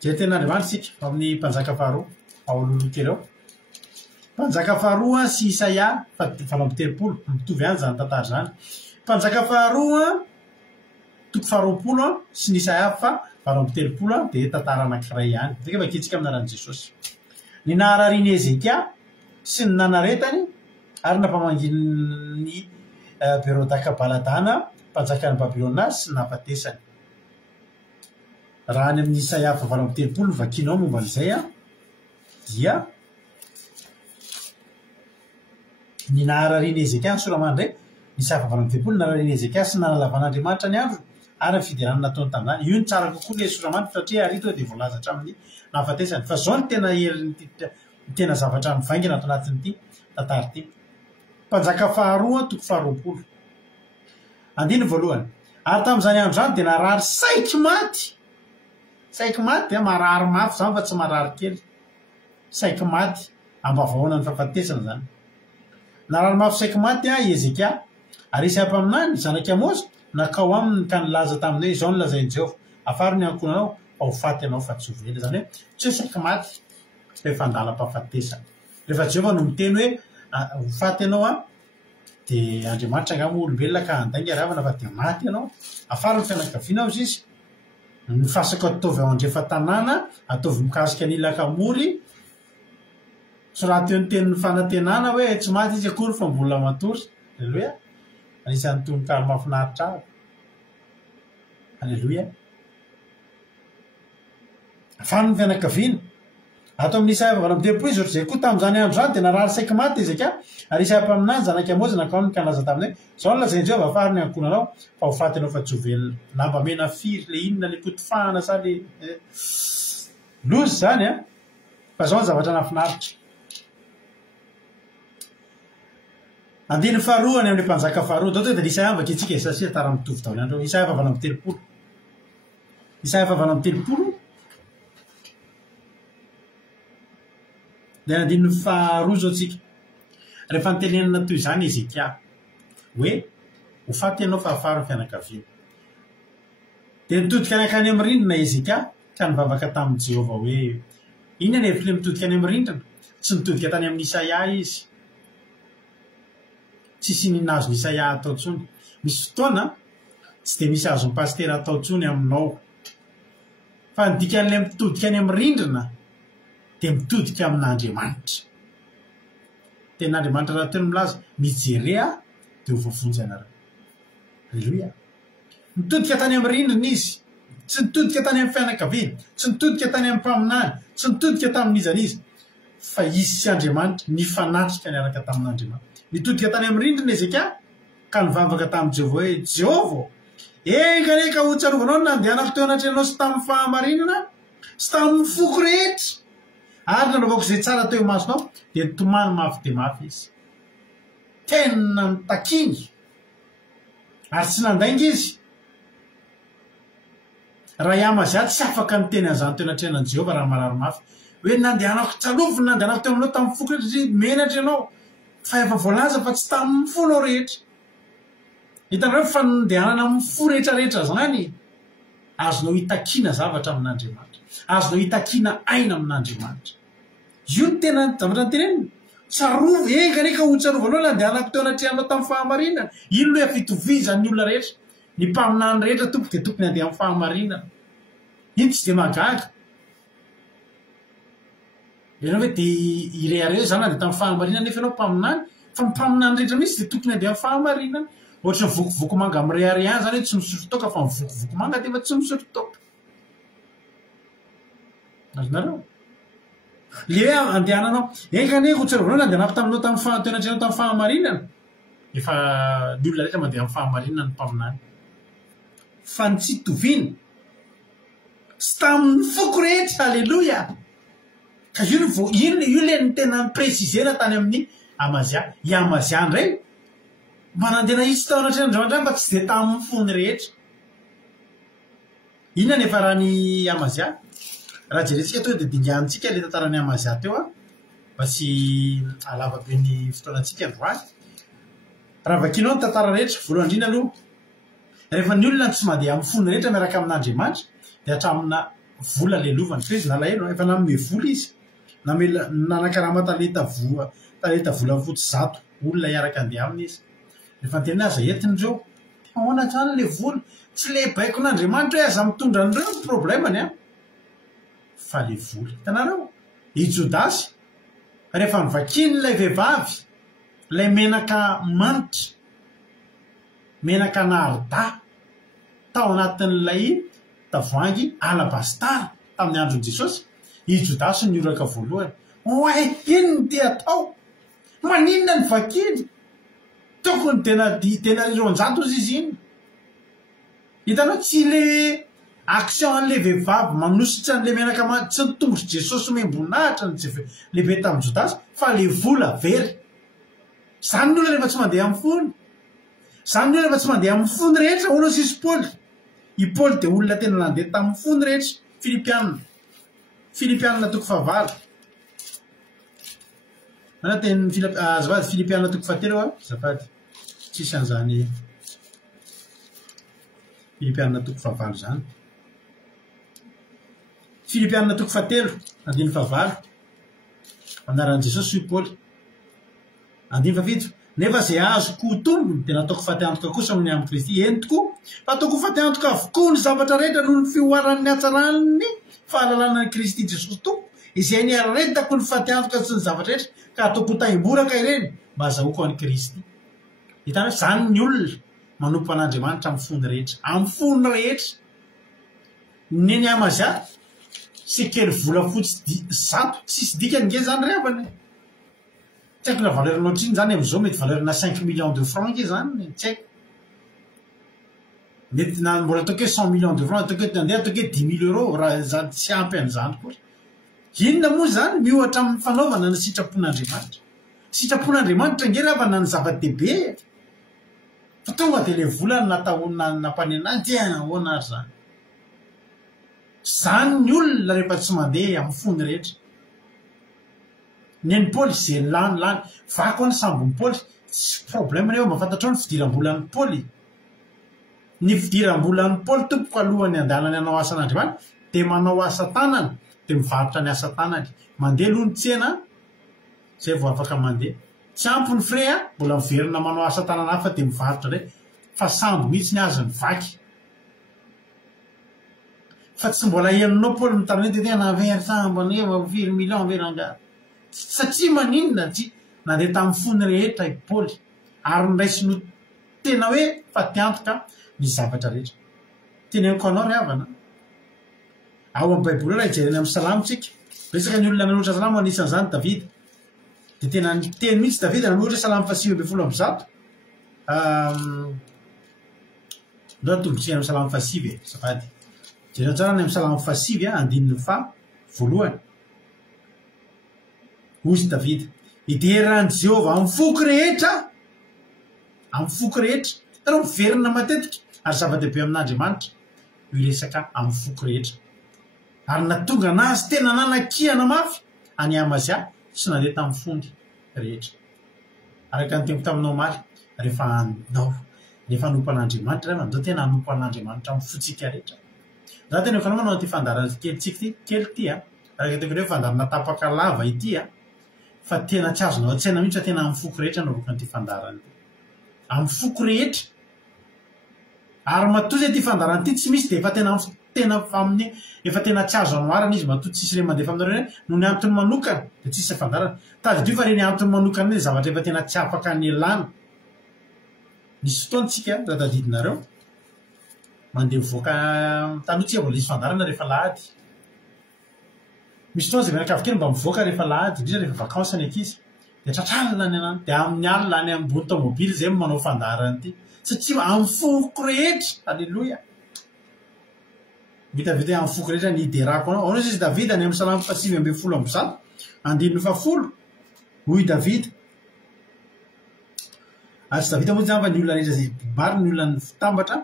Zay ten'Andriamanitra sika amin'ny mpanjaka faharoa aololokereo mpanjaka faharoa sy Isaia faharoa mitovy ihany zany tantara zany. Mpanjaka faharoa toko faharoapolo sy ny Isaia faharoa dia tantara anankiray ihany. Zay efa kitsika amin'ny anaran'i Jesosy. Ny naharariany Ezekia sy ny nanaretany ary nampamanginy Berodakabaladana mpanjakan'ny Babilôna sy nahafatesany. Raha any amin'ny Isaia faharoa vakinao momba an'izay dia ny naharariany Ezekia ny soramany ndray Isaia faharoa naharariany Ezekia sy nanalavan'Andriamanitra ny andro ary ny fidirana nataony tamin'izany. Io ny tsara kokoa ilay soramany satria ary tonga dia voalaza hatramin'ny nahafatesany. Fa zao ny tena zavatra mivaingana ato anatin'ity tantara ity. Mpanjaka faharoa toko faharoapolo. Andiny voalohany. Ary tamin'izany andro zany dia narary saiky maty marary mafy zany fa tsy marary kely. Saiky maty ambavahoana ny fahafatesana zany. Narary mafy saiky maty Ezekia ary Isaia-paminany zanaky Amozy nakao aminy ka nilaza tamin'ny hoe izao nilazain'i Jehovah afary ny ankonanao fa ho faty ianao fa tsy ho vely. Zany hoe tsy hoe saiky maty rehefa andalam-pahafatesana. Rehefa Jehovah no miteny hoe ho faty ianao dia Andriamanitra angamba olombelona ka handainga ravana fa dia maty ianao. Afary ny fianakaviana ao izy ny fasaka ataovy ao andrefa-tanàna ataovy mikasika ny lakamory so raha teo ny tenin'ny fanantenana hoe tsy maty izy akory fa mbola matory. Alleloia. Anisan'ny tononkalo mahafinaritra ahy. Alleloia. Afany ny fianakaviana ato amin'ny Isaia izy zay koa tamin'izany andro zany dia narary saiky maty Ezekia ary Isaia-paminany zanaky Amozy nakao ny kalaza tamin'ny hoe izao nilazain'i Jehovah afary ny ankonanao fa ho faty ianao fa tsy ho velona. Lamba mena firy le inona le potifahana sa le lozy zany fa zao ny zavatra nafinaritra. Andiny faharoa ny amin'ny mpanjaka faharoa dao dia Isaia ambaka itsika satria tara mitovy daholo andro. Isaia fahavalo dia andiny faharoa zao tsika. Rehefa nitenenana toy izany Ezekia hoe ho faty ianao fa afary ny fianakaviana. Dia nitodika anakany amin'ny rindrina Ezekia ka nivavaka tamin'i Jehovah hoe inona ny hevitry mitodika any amin'ny rindrina? Tsy nitodika tany amin'ny Isaia izy. Tsisy ninazony Isaia atao tsony. Misy fotoana tsy dia misy azony pastera atao tsony aminao. Fa ny dikan'ilay mitodika any amin'ny rindrina dia mitodika amin'Andriamanitra. Ten'Andriamanitra raha teny milaza mijerea dia ho voavonjy anareo. Alleluia. Mitodika tany amin'ny rindrina izy. Tsy nitodika tany amin'ny fianakaviana, tsy nitodika tany amin'ny mpaminany, tsy nitodika tamin'izany izy. Fa izy sy Andriamanitra nifanatrika niaraka tamin'Andriamanitra. Nitodika tany amin'ny rindrina Ezekia ka nivavaka tamin'i Jehovah hoe Jehovah, enkaneka ho tsarovanao ny nandehanako teo anatrehanao sy tamin'ny fahamarinana sy tamin'ny foko rehetra ary nanaovako izay tsara teo imasonao dia nitomany mafy dia mafy izy. Tena nitakiny ary tsy nandainga izy. Raha iamaziaty tsy afaka niteny an'izany teo anatrehanan'i Jehovah raha marary mafy hoe nandehanako tsalofo nandehanako teo aminao tamin'ny foko rehetra menatra ianao fa efa voalaza fa tsy tamin'ny fonao rehetra. Hitanareo fa nandehanana amin'ny fo rehetrarehetra zany azonao hitakiana zavatra amin'Andriamanitra, azonao hitakiana aina amin'Andriamanitra. Io ny tena zavatra nytenenina. Tsarova enkaneka ho tsarovanao nandehanako teo anatrehanao tamin'ny fahamarinana. Ino hoe fitovizan'ny olona rehetra. Ny mpaminany rehetra tompoko dia tokony handeha amin'ny fahamarinana. Iny tsy dia mahagaga. Ianao hoe dia irehareo zany handeha tamin'ny fahamarinana nefa ianao mpaminany fa ny mpaminany rehetra mihitsy dia tokony handeha amin'ny fahamarinana. Ohatra ny vokovoko manga mirehary ihany zany hoe tsy misotro toaka fa ny vokovoko manga dia efa tsy misotro toaka. Azonareo? Le hoe andehananao enkaneka ho tsarovanao nandehanako taminao tamin'ny tenatrehanao tamin'ny fahamarinana. Efa ny olona rehetra mandeha amin'ny fahamarinana ny mpaminany. Fa ny tsy toviana sy tamin'ny foko rehetra. Alleloia. Ka io le ny tena presizena tany amin'ny Amazia. I Amazia ndray manandena izy tao anatrehan'Andriamanitra fa tsy dia tamin'ny fony rehetra. inona nefa raha ny Amazia raha jerentsika teo dia dingantsika le tantarany Amazia teo mba sy alava be ny fotoanantsika androany raha vakinao ny tantara rehetra voalohany indrindra aloha rehefa ny olona tsy mandeha amin'ny fony rehetra miaraka amin'Andriamanitra dia hatramina vola lelovany Kristy na lahelo efa nanome vola izy nanakarama talenta vola fotsy zato olona iaraka andeha aminy izy rehefa tena aza entin'ireo ahoana zany le vola tsy le baiko n'Andriamanitra hoe aza mitondra an'ireo ny problemany fa le vola hitanareo i Jodasy rehefa nivakin'ilay vehivavy lay menaka manitra menaka narda tao anatin'ilay tavoangy alabastara tamin'ny andron'i Jesosy i Jodasy ny oraka voalohany oe ino ty atao maninona ny vakiny tokony tena rironjato izy iny hitanao tsy le action an'le vehivavy manositra an'le menaka manitra tsy nitongotry Jesosy membonahitra lehibe tamin'ny Jodasy fa le vola very zany olona rehefa tsy mandeha amin'ny fony zany olona rehefa tsy mandeha amin'ny fony rehetra olona sisy Paoly i Paoly dia olona tena nandeha tamin'ny fony rehetra Filipianina toko fahavalo mana teny azavady Filipianina toko fahatelo azafady tsisy an'izany Filipianina toko fahavalo zany Filipianina toko fahatelo andiny fahavalo anaran'i Jesosy i Paoly andiny fafito nefa zay azoko tombony dia nataoko fahateantoka kosa amin'ny amin'ny Kristy eny tokoa fa ataoko fahateantoka avokoa ny zavatra rehetra noho ny fioaran'ny hatsarany fahalalana Kristy Jesosy tompo izay ny aretako ny fahateantoka sy ny zavatra rehetra ka ataoko taimboraka ireny mba azahoako an'i Kristy hitana zany ny olona manompo an'Andriamanitra amin'ny fony rehetra neny Amazia sekely vola fotsy zato tsisy dikany nge zany revany tsy haiko na valeuranao triny zany am'izao mety valeurna 5 millions de francs nge zany tsy haiko mety na mbola ataoko hoe 100 millions de francs ataoko hoe andeha ataoko hoe 10 000 euros raha zany tsy ampy an'izany koa inona moa zany miohatra amin'ny fanaovana ny sitrapon'Andriamanitra nge ravana ny zava-dehibe fa tonga dia le volany natahona nampanena ty ahoana ary zany ny olona rehefa tsy mandeha amin'ny fony rehetra neny Paoly zay lany vako any sambony Paoly tsy problème nefa mahafantatrao ny fidiram-bolan'ny Paoly ny fidiram-bolan'ny Paoly tompoko alohany andalany hanao asan'Andriamanitra dia manao asa tanana dia mivarotra ny asa tanany mandeha aloha ny tsena zay vao afaka mandeha tsy ampy ny frais mbola miverina manao asa tanana hafa dia mivarotra re fa sambo mihitsy ny azy ny vaky fa tsy mbola henonao Paoly mitarana dia tena very sambo nefa firy million veranga satria maninona tsy nandeha tamin'ny fony rehetra i Paoly ary niraisino tena hoe fatiantoka ny zavatra rehetra teneniko anao ry havana ao amin'ny baiboly raha ijerena amin'ny salamitsika resaka ny olona nanolotra salamo anisan'izany Davida dia tena teny mihitsy Davida nanolotra salamo 5:100 ndao tombotsina amin'ny salamo 5 safady jerena tsara ny amin'ny salamo 5 andininy fa voalohany ozy Davida hiderany Jehova amin'ny foko rehetra tarao miverina matetika ary zava-dehibe amin'Andriamanitra io resaka amin'ny foko rehetra ary natonga anazy tena nanakihana mafy any Amazia sy nandeha tamin'ny fony rehetra araka ny tempo taminao maly rehefa anompo an'Andriamanitra mandao tena anompo an'Andriamanitra amin'ny fotsika rehetra za tena efa manao ty fandarana kelitsika kely ty araka teko hoe fandarana tapaka lava ity fa tena tsy azonao an-tsaina mihitsy fa tena amin'ny foko rehetra naroka nyty fandarana amin'ny foko rehetra ary matoa zay ty fandarana ty tsy misy dia efa tena amin'ny efa tena tsy azo anoarana izy matoa tsisy re mandefa aminareo hoe no ny antony manokana dia tsisy fandarana tady fa reny antony manokana ny zavatra efa tena tsy afaka ny elana nisy fotoantsika raha tadidinareo mandeha mivoaka tanotsika mbola izy fandarana rehefa lahady misy fotoana zay mianakavy kely mba mivoaka rehefa lahady indrindra rehefa vakansa ny ankizy dia tratralina ny anany dia amin'ny alina any ambony tomobily zay manao fandarana ity satria amin'ny foko rehetra alleloia vitavita amin'ny foko rehetra ny hiderako anao ao izy Davida ny amin'ny salamo 5:100 andininy 10 hoy Davida ary tsy Davida moa zany fa ny olona rehetra zay maro ny olona ny fitambatra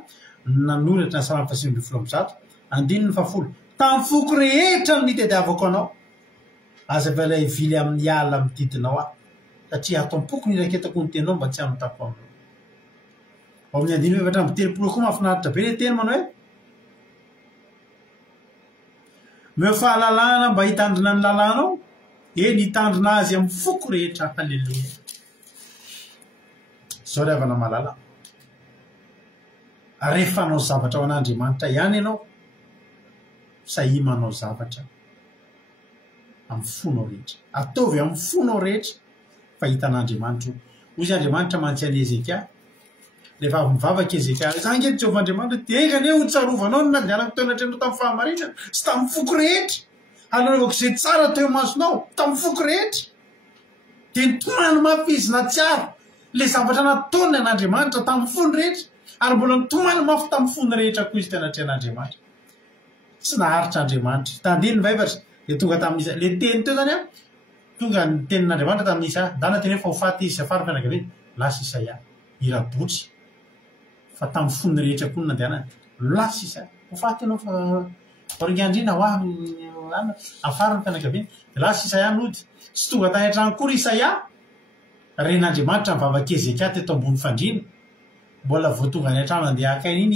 nanoratra ny salamo 5:100 andininy fafolo tamin'ny foko rehetra no nitediavako anao aza vala ivily amin'ny ala mididinao aho satria atom-poko ny raketako ny tenao mba tsy anotako aminao ao amin'ny andiny efatra amby telopolo koa mahafinaritra be le teny manao hoe meo fahalalana mba hitandrina ny lalànao eny hitandrina azy amin'ny foko rehetra haleloia zao ry havana malala rehefa anao zavatra ao an'Andriamanitra ihany ianao sahia manao zavatra amin'ny fonao rehetra ataovy amin'ny fonao rehetra fa hitan'Andriamanitra ozy Andriamanitra mantsy an'i Ezekia rehefa avy mivavaka Ezekia zangeto Jehovah Andriamanitra tegane ho tsarovanao no nandehanako teo anatrehanao tamin'ny fahamarinana sy tamin'ny foko rehetra anaovako izay tsara teo masonao tamin'ny foko rehetra dia nitomany mafy izy na tsiaro le zavatra nataony an'Andriamanitra tamin'ny fony rehetra ary mbola nitomany mafy tamin'ny fony rehetra koa izy tenatrehan'Andriamanitra tsy naharitra Andriamanitra tandiny vaivatra dia tonga tamin'isa le teny teo zany a tonga ny tenin'Andriamanitra tamin'isa dana teny hoe fa ho faty izy afara fianakaviana lasa Isaia irabotsy fa tamin'ny fony rehetra koa ny nandehanany lasa Isaia ho faty ianao fa oringandrina ho aho afara ny fianakaviana dia lasa Isaia nody tsy tonga tany an-trano kory Isaia ren'Andriamanitra mivavaka Ezekia teto ambony fandrina mbola vao tonga any an-trano andeha akainy iny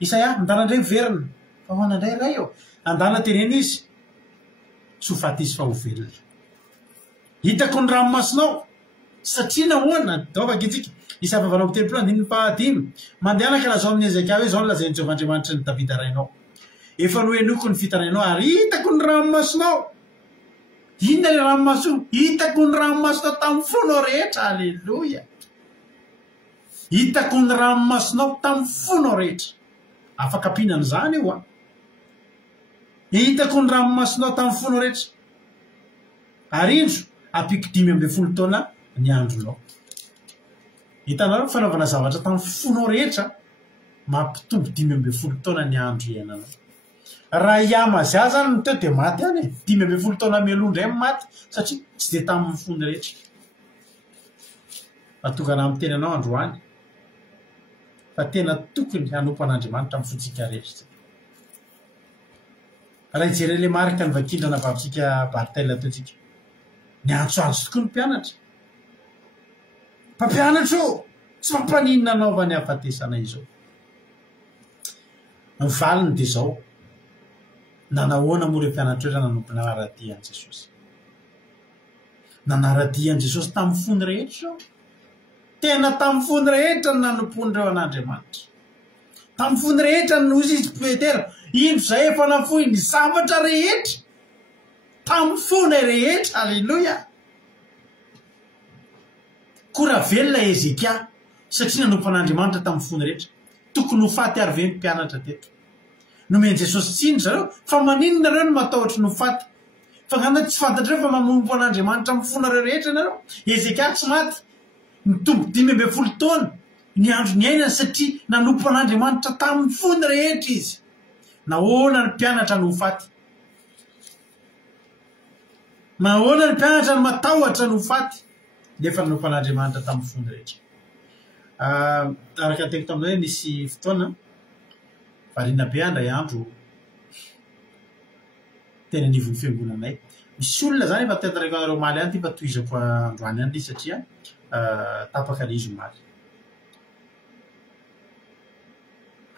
Isaia andana indray verina fa hoana indray ray eo andana teneny izy tsy ho faty izy fa ho velona hitako ny ranomasinao satria nahoana daovakitsika isa vavanao telopolo andininy fahadimy mandehanaka lazao amin'ny Ezekia hoe zao ny lazain'i Jehovah Andriamanitra ny Davida rainao efa nohenoko ny fitarainao ary hitako ny ranomasinao inona le ranomaso hitako ny ranomasinao tamin'ny fonao rehetra aleloia hitako ny ranomasinao tamin'ny fonao rehetra afaka ampihinana zany io a hitako ny ranomasinao tamin'ny fonao rehetra ary indro ampiko 5 taona ny andronao hitanareo fanaovana zavatra tamin'ny fonao rehetra mampitombo 5 taona ny andro iainanao raha iamazy azy zany teo dia maty any 5 taona melondray maty satria tsy dia tamin'ny fony rehetra atongana amin'ny tenanao androany fa tena tokony hanompo an'Andriamanitra amin'ny fotsika rehetra raha ijery le marika ny vakindrana vavintsika Bartela totsika ny antsoantso tokoa ny mpianatra mpampianatra o tsy mampanino nanaova ny hafatesana izao ny valiny dia zao nanahoana moa re mpianatra hoe raha nanompo nanaradian'i Jesosy nanaradian'i Jesosy tamin'ny fony rehetra zao tena tamin'ny fony rehetra ny nanompondreo an'Andriamanitra tamin'ny fony rehetra ny ozy izy Petera indro zay efa nafoy ny zavatra rehetra tamin'ny fony rehetra aleloia kora velona Ezekia satria nanompo an'Andriamanitra tamin'ny fony rehetra tokony ho faty ary ve ny mpianatra teto nomeny Jesosy tsiny zareo fa maninona reo no matahotra no faty fa ngana tsy fantatreo fa manompo an'Andriamanitra amin'ny fonareo rehetra nareo Ezekia tsy maty nitombo 5 taona ny andro ny ainany satria nanompo an'Andriamanitra tamin'ny fony rehetra izy nahoana ny mpianatra no faty nahoana ny mpianatra no matahotra no faty nefa nanompo an'Andriamanitra tamin'ny fony rehetra araka teko tamin'izay misy fotoana variana be andray andro tena nivon'ny fiangonanay misy olona zany efa tetareko anareo maly any ty fa toizako androany any izy satria tapaka le izy maly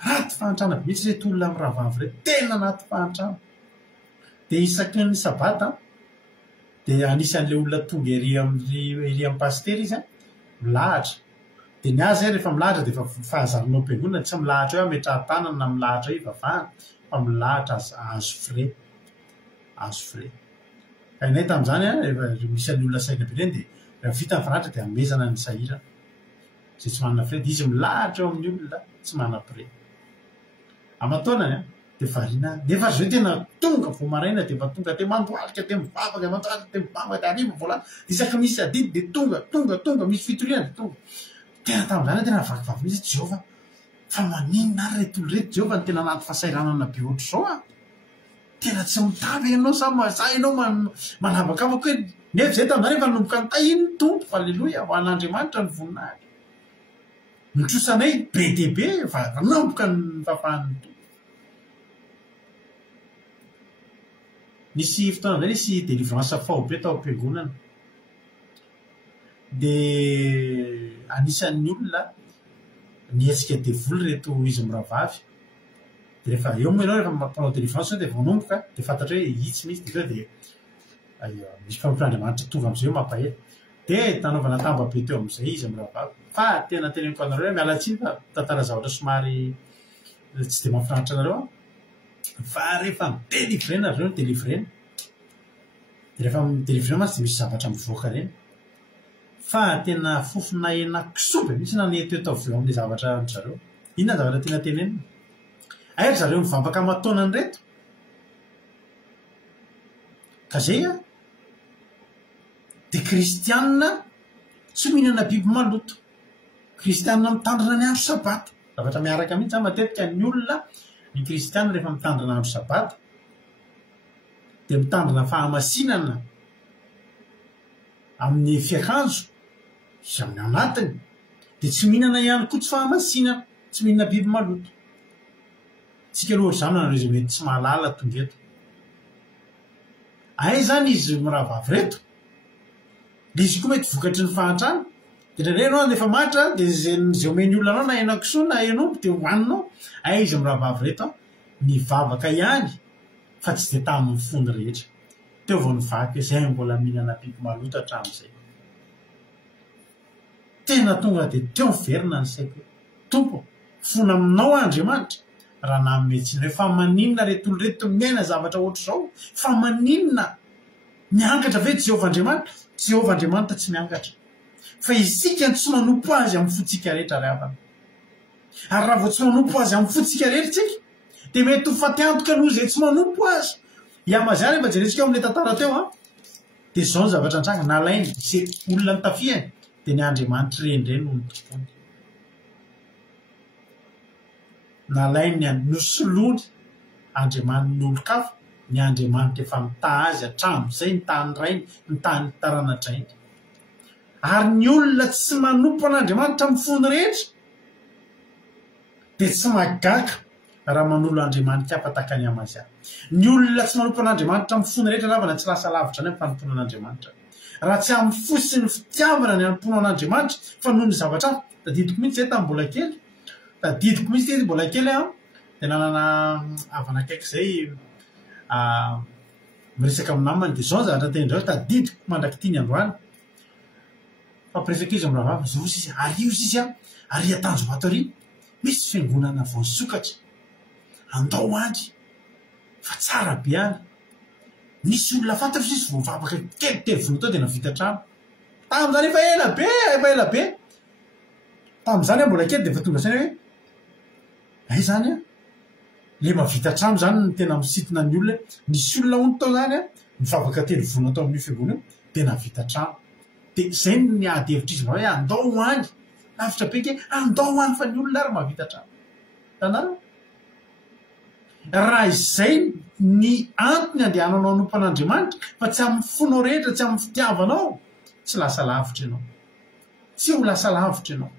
raty fahantrana mihitsy reto olona amin'ny rahavavy re tena anaty fahantrana dia isaky ny sabata dia anisan'le olona tonga ery amin'ny paster izy milahatra dia ny azy rehefa milahatra dia efa fahazaronao am-piangonana tsy milahatra hoe ametrahan-tanana na milahatra hoe ivavahana fa milahatra azo frais ka inay tamin'izany misy an'ny olona saina be reny dia rehefa vita ny fanatra dia amezana ny sahira zay tsy manana frais dia izy milahatra eo amin'ny olona tsy manana prix amataonany dia variana nefa azy hoe tena tonga vo maraina dia efa tonga dia mandoalika dia mivavaka mandoalika dia mivavaka dia ariva volana dia isaky misy adidy dia tonga misy fitoriana dia tonga tena tamin'izany tena vakivavy misy Jehova fa maninona ary reto olo reto Jehova ny tena anaty fahasairanana be ohatr' izao a tena tsy mitavy ianao sa mazah ianao manavakavaka hoe nefa zay tamin'izany efa nanomboka ny tahiny ny tompo fa alleloia ho an'Andriamanitra ny voninahitra mitrosanay be dia be fa nanomboka ny fahafahan'ny tompo nisy fotoana zay nisy délivrance fao be tao am-piangonana dia anisan'ny olona nietsika devoly reto izy miravavy dia rehefa eo moa ianao rehefa mampanao délivrance dia voanomboka dia fantatra hoe itsy mihitsy dia misy mpampiandriamanitra tovy amin'izay mampahela dia tanaovana tamba be teo amin'izay izy miravavy fa tena teneniko anareo hoe mialatsiny fa tantara zavatra somary tsy dia mahafinaritra anareo fa rehefa midélivrena reo ny délivrena dia rehefa midélivrena mantsy dia misy zavatra mivoaka reny fa tena fofona enakisobe misy nanety tao veo amin'ilay zavatra ny zareo inona zavatra tena tenenina aery zareo mivavaka mataonany reto ka zay a dia kristianina tsy mihinana biby maloto kristianina mitandrina ny andro sabata zavatra miaraka mihitsy matetika ny olona ny kristianina rehefa mitandrina andro sabata dia mitandrina fahamasinana amin'ny fiakanjo sy amin'ny anatiny dia tsy mihinana ihany koa tsy fahamasinana tsy mihinana biby maloto tsika loatra zany nanareo izay mety tsy mahalala tonga eto ay zany izy miravavy reto dia izy koa mety vokatry ny fahantrana dia ndraindray ianao efa matra dia zay omeny olona anao na henakisoa na henombo dia hohaninao ay izy miravavy reto mivavaka ihany fa tsy dia tamin'ny fony rehetra teo vao nivaky izay mbola mihinana biby maloto hatramin'izay tena tonga dia teo miverina ny saiko tompo fona aminao Andriamanitra raha nametsiny hoe fa maninona retolo reto miaina zavatra ohatr' izao fa maninona miankatra ve Jehovah Andriamanitra Jehovah Andriamanitra tsy miankatra fa isika tsy manompo azy amin'ny fotsika rehetra ry havana ary raha vao tsy manompo azy amin'ny fotsika rehetra tsika dia mety ho fatiantoka aloha izay tsy manompo azy iamazany rehefa jerentsika eo amin'ilay tantara teo dia izao ny zavatra antranga nalainy izay olona ny tafiany dia ny Andriamanitra rendreny no ny tompony nalainy nosoloany Andriamanitra n'olo-kafa ny Andriamanitra efa mitaha azy hatramin'izay ny tany rainy ny tany taranadrainy ary ny olona tsy manompo an'Andriamanitra amin'ny fony rehetra dia tsy magaka raha manolo Andriamanitra apataka ny amazany ny olona tsy manompo an'Andriamanitra amin'ny fony rehetra lavana tsy lasa lavitra ny amin'ny fanompoana an'Andriamanitra raha tsy amin'ny fosiny fitiavana ny anompoana an'Andriamanitra fa noho ny zavatra tadidiko mihitsy zay tamin'ny mbola kely tadidiko mihitsy izy mbola kely dia nanana havana akaiky zay miresaka amin'ny namany dia izao ny zavatra tenindreo tadidiko mandraky tiany androany fampiresaka izy miravavy zao izy arios izy ary atanjobato ary misy fiangonana vao nisokatra andao andry fa tsara be any nisy olona fantatra izy vao mivavaka kely telofony tao dia navita trano tamin'izany efa ela be tamin'izany mbola kely dia efa tonga saina hoe ay zany le mavita trano zany ny tena misitona ny olona nisy olona ono tao zany mivavaka telofony tao amin'ny fiangonana dia navita trano dia zay ny ady hevitra izy hoe andao any lavitra be ke andao any fa ny olona ary mavita trano tanàna raha izay ny antony andehananao anompo an'Andriamanitra fa tsy amin'ny fonao rehetra tsy amin'ny fitiavanao tsy lasa lavitra ianao tsy ho lasa lavitra ianao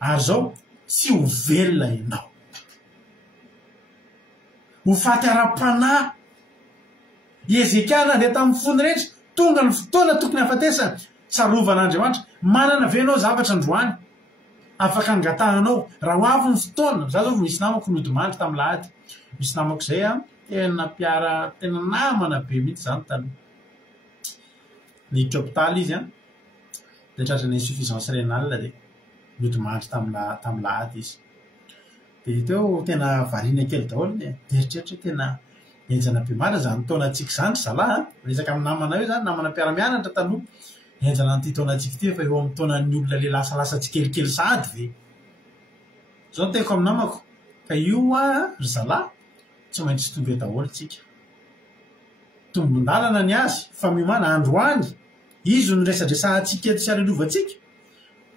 ary zao tsy ho velona ianao ho faty ara-panahy Ezekia nandeha tamin'ny fony rehetra tonga ny fotoana tokony hafatesana sarovan'Andriamanitra manana ve ianao zavatra androany afaka angatahanao raha ho avy ny fotoana za zao misy namako nodimandry tamin'ny lahady misy namako zay tena mpiara tena namana be mihitsy zany taloha niditra hôpitaly izy dia tratrany insuffisance rénale dia nodimandry tamin'ny lahady izy dia teo tena variana kely daholo dia eritreritra tena enjana be marina zany taonantsika zany zalahy resaka amin'ny namana io zany namana mpiara-mianatra taloha enjana nyity taonantsika ity efa eo amin'ny taonan'ny olona le lasalasa tsy kelikely sady ve zao no teko amin'ny namako ka io ry zalahy tsy maintsy sy tonga daholo tsika tombon-dalana ny azy fa miomana androany izy ny resadresantsika eto sy arelovantsika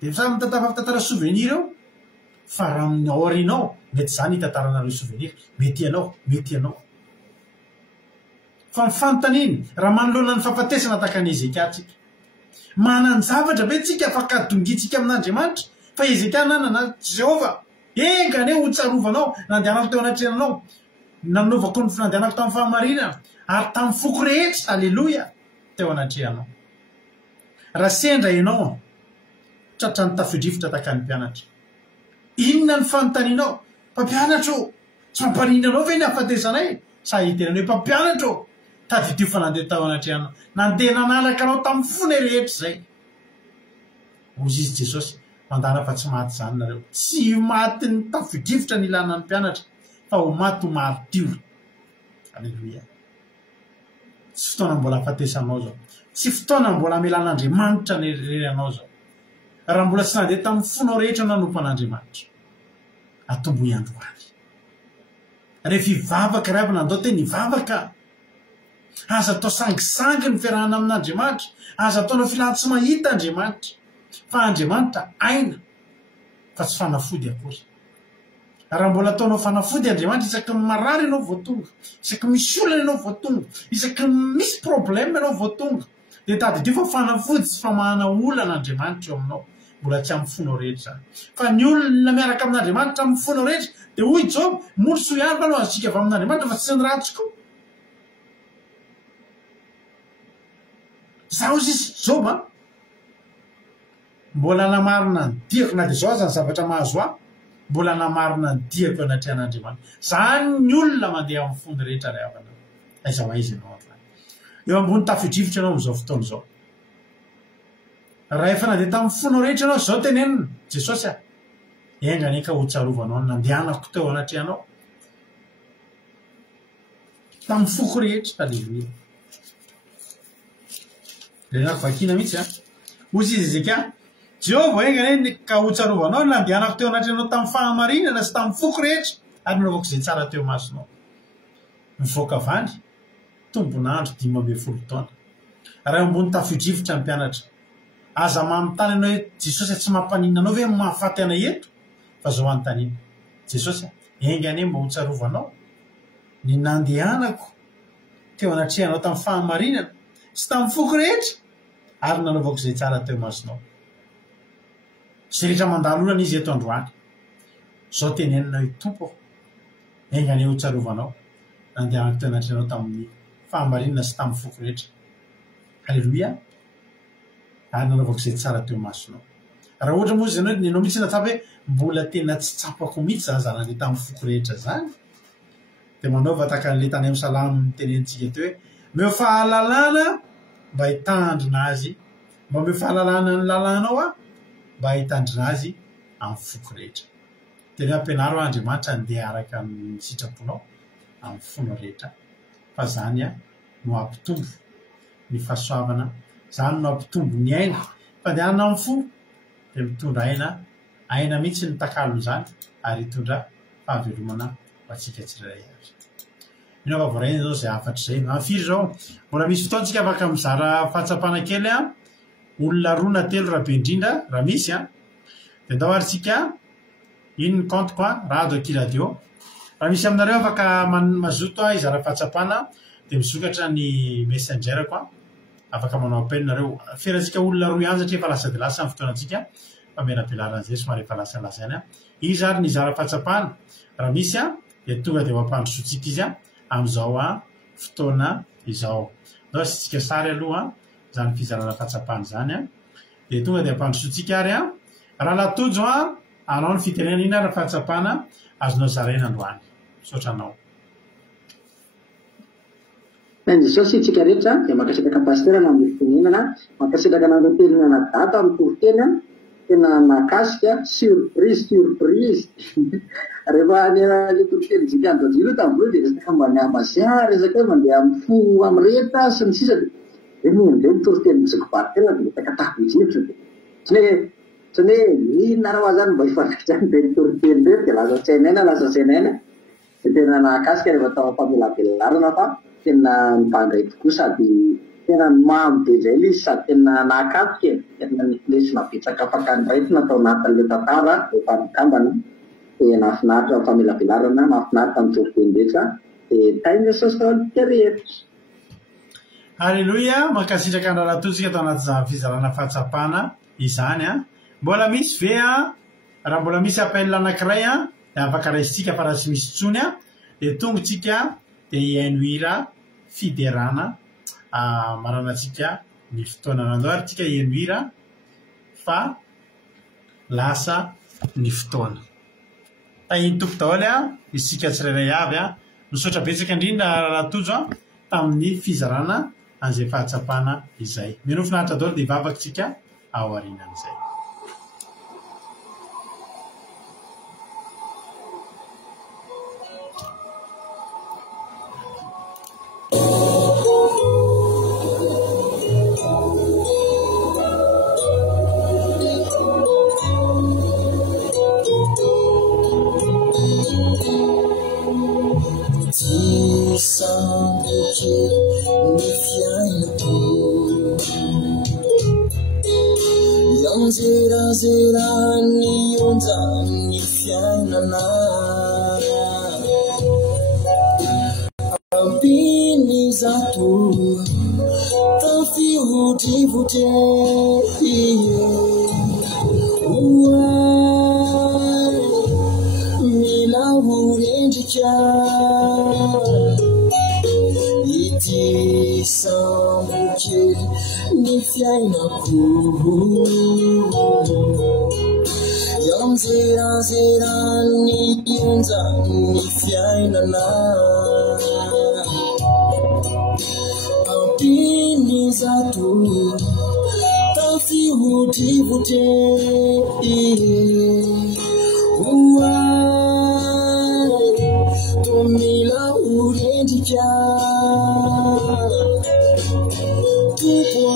dia sa mitantara souvenir eo fa raha amin'ny aorinao mety zany hitantaranareo souvenir mety ianao fa mifanotaniny raha manoloana ny fahafatesana tahaka ny Ezekia tsika manany zavatra be tsika afaka dongitsika amin'Andriamanitra fa Ezekia nanana Jehova engane ho tsarovanao nandehanao teo anatrenanao nanovako ny finandehanako tamin'ny fahamarinana ary tamin'ny foko rehetra alleloia teo anatrehanao raha sendra ianao tratra ny tafidrifotra taka ny mpianatra inona ny fanontanianao mpampianatro tsy mamparinanao ve ny ahafatesanay sa hitenanao hoe mpampianatro tafidio fa nandeha tao anatrehanao nandeha nanalaka anao tamin'ny fony rehetra zay ozy izy jesosy mandana fa tsy maty zany nareo tsy maty ny tafidrifotra ny ilana ny mpianatra fa ho maty ho maritio alleloia tsy fotoana mbola ahafatesanao zao tsy fotoana mbola amelan'andriamanitra ny reranao zao raha mbola tsy nandeha tamin'ny fonao rehetra nanompo an'andriamanitra atombo iandroany rehefa ivavaka ray aby nandao teny ivavaka aza atao sangisangy ny fiarahana amin'andriamanitra aza ataonao filahty tsy mahita andriamanitra fa andriamanitra aina fa tsy fanafody akory raha mbola ataonao fanafody andriamanitra isaky ny marary ianao voatonga isaky misy olana ianao voatonga isaky misy problème ianao voatonga dia tadidio fa fanafody sy famahana olana andriamanitra eo aminao mbola tsy amin'ny fonao rehetra zany fa ny olona miaraka amin'andriamanitra amin'ny fonao rehetra dia hoy job moloso ihany fa no azosika avy amin'andriamanitra fa tsy ny ratsiko zaho izy job mbola namarina ny diako na dia zao aza ny zavatra mahazo aho mbola namarina ny diako anatrehan'andriamanitra zany ny olona mandeha amin'ny fony rehetra ray avana aiza aiza ianao eo ambony tafidrifotra ianao amin'izao fotoana izao raha efa nandeha tamin'ny fonao rehetra ianao zao tenenina jesosy engany ka ho tsarovanao nandehanako teo anatrehanao tamin'ny foko rehetra alleloia renako vakina mihitsy ozy izy zeka Jehovah engany ka ho tsarovanao nandehanako teo anatrehanao tamin'ny fahamarinana sy tamin'ny foko rehetra ary nanaovako izay tsara teo masonao mivoaka avany tombonandro 12 taona raha ambony tafidrifotra ny mpianatra aza manontany anao hoe jesosy tsy mampanina anao ve mahafaty ana eto fa zao anotaniana jesosy engany mba ho tsarovanao ny nandehanako teo anatrehanao tamin'ny fahamarinana sy tamin'ny foko rehetra ary nanaovako izay tsara teo masonao zay rehetra mandalolana izy eto androany zao tenenina hoe tompo engany ho tsarovanao nandehanako teo anatrehanao tamin'ny fahamarinana sy tamin'ny foko rehetra alleloia ary nanaovako izay tsara teo masonao raha ohatra moa zanao nenao mihitsy natsapa hoe mbola tena tsy tsapako mihitsy zany zanandeha tamin'ny foko rehetra zany dia manaova taka an'le tany amin'ny salamo tenentsika teo hoe meo fahalalana mba hitandrina azy mba meo fahalalana ny lalanao mba hitandrina azy amin'ny foko rehetra tena hoe ampianaro andriamanitra andeha araka ny sitraponao amin'ny fonao rehetra fa zany no ampitombo ny fahasoavana zany no ampitombo ny aina fandehanana amin'ny fo dia mitondra aina mihitsy ny takalony zany ary hitondra fahavelomana atsika tsirairay azy inaova voaraina zao zay afatra zay amfiry zao mbola misy fotoantsika afaka mizara fahatsapana kely olona roa na telo raha be indrindra raha misy dia ndao arytsika ino ny compte koa radio akiradio raha misy aminareo afaka mazoto izara fahatsapana dia misokatra ny messenger koa afaka manao appel nareo feratsika olona roa ihany satria efa lasa dia lasa amin'ny fotoanantsika fa menabelaran'izay somary efa lasalazany izy ary ny izara fahatsapana raha misy dia tonga dia mampandrosotsika izy amin'izao fotoana izao ndao sitsika sary aloha zany fizarana fahatsapana zany dia tonga dia ampandrosotsika ary raha latojo anao ny fitenena ina raha fahatsapana azonao zaraina androany sotranao Jesosy tsika rehetra dia makasitraka pasteur na amin'ny fitonenana makasitraka nanam-pirenena data amin'ny toriteny tena nakasika surprise rehefa le toriteny jika andojilo tamin'ireo dia resaka mba ny amazia resaka hoe mandeha amin'ny fo amin'ny rehetra sy ny sisa dia mondeo toriteny mizikovaritena dia takatahijivitra dia tsy hoe inona raha zany mba hifanakizany dia toriteny rehetra dia lasa tsenaina dia tena nakasika rehefa tao ampamelabelarana fa tena mipandray tokoa sady tena mamy be zay izy sady tena nakapoka tena lesona betsaka fakandraiky natao natan'le tantara rehefa mikambana dia nahafinaritra famelabelarana mahafinaritra amin'ny toriteny rehetra dia tainy Jesosy tao rehetra Alléluia, makasitraka andraratotsika tao anaty fizarana fahatsapana izany mbola misy ve raha mbola misy appel anankiray dia afaka raisitsika fa raha tsy misy tsony dia tongotsika dia iainohira fiderana maranatsika ny fotoana nandoarytsika iainohira fa lasa ny fotoana tahiny tompo daholo isika tsirairay avy misaotra betsaka indrindra rahatojo tamin'ny fizarana an'izay fahatsapana izay minofinaritra daholo dia vavatsika ao arinan'izay Zera-zerany onjany fiainana ampiny zato tafihotrivotre oay mila horendrika ity sambokely ny fiainako zera-zerany onjany fiainana ampiny zato tafihotrivotre oay tomila horendrika topo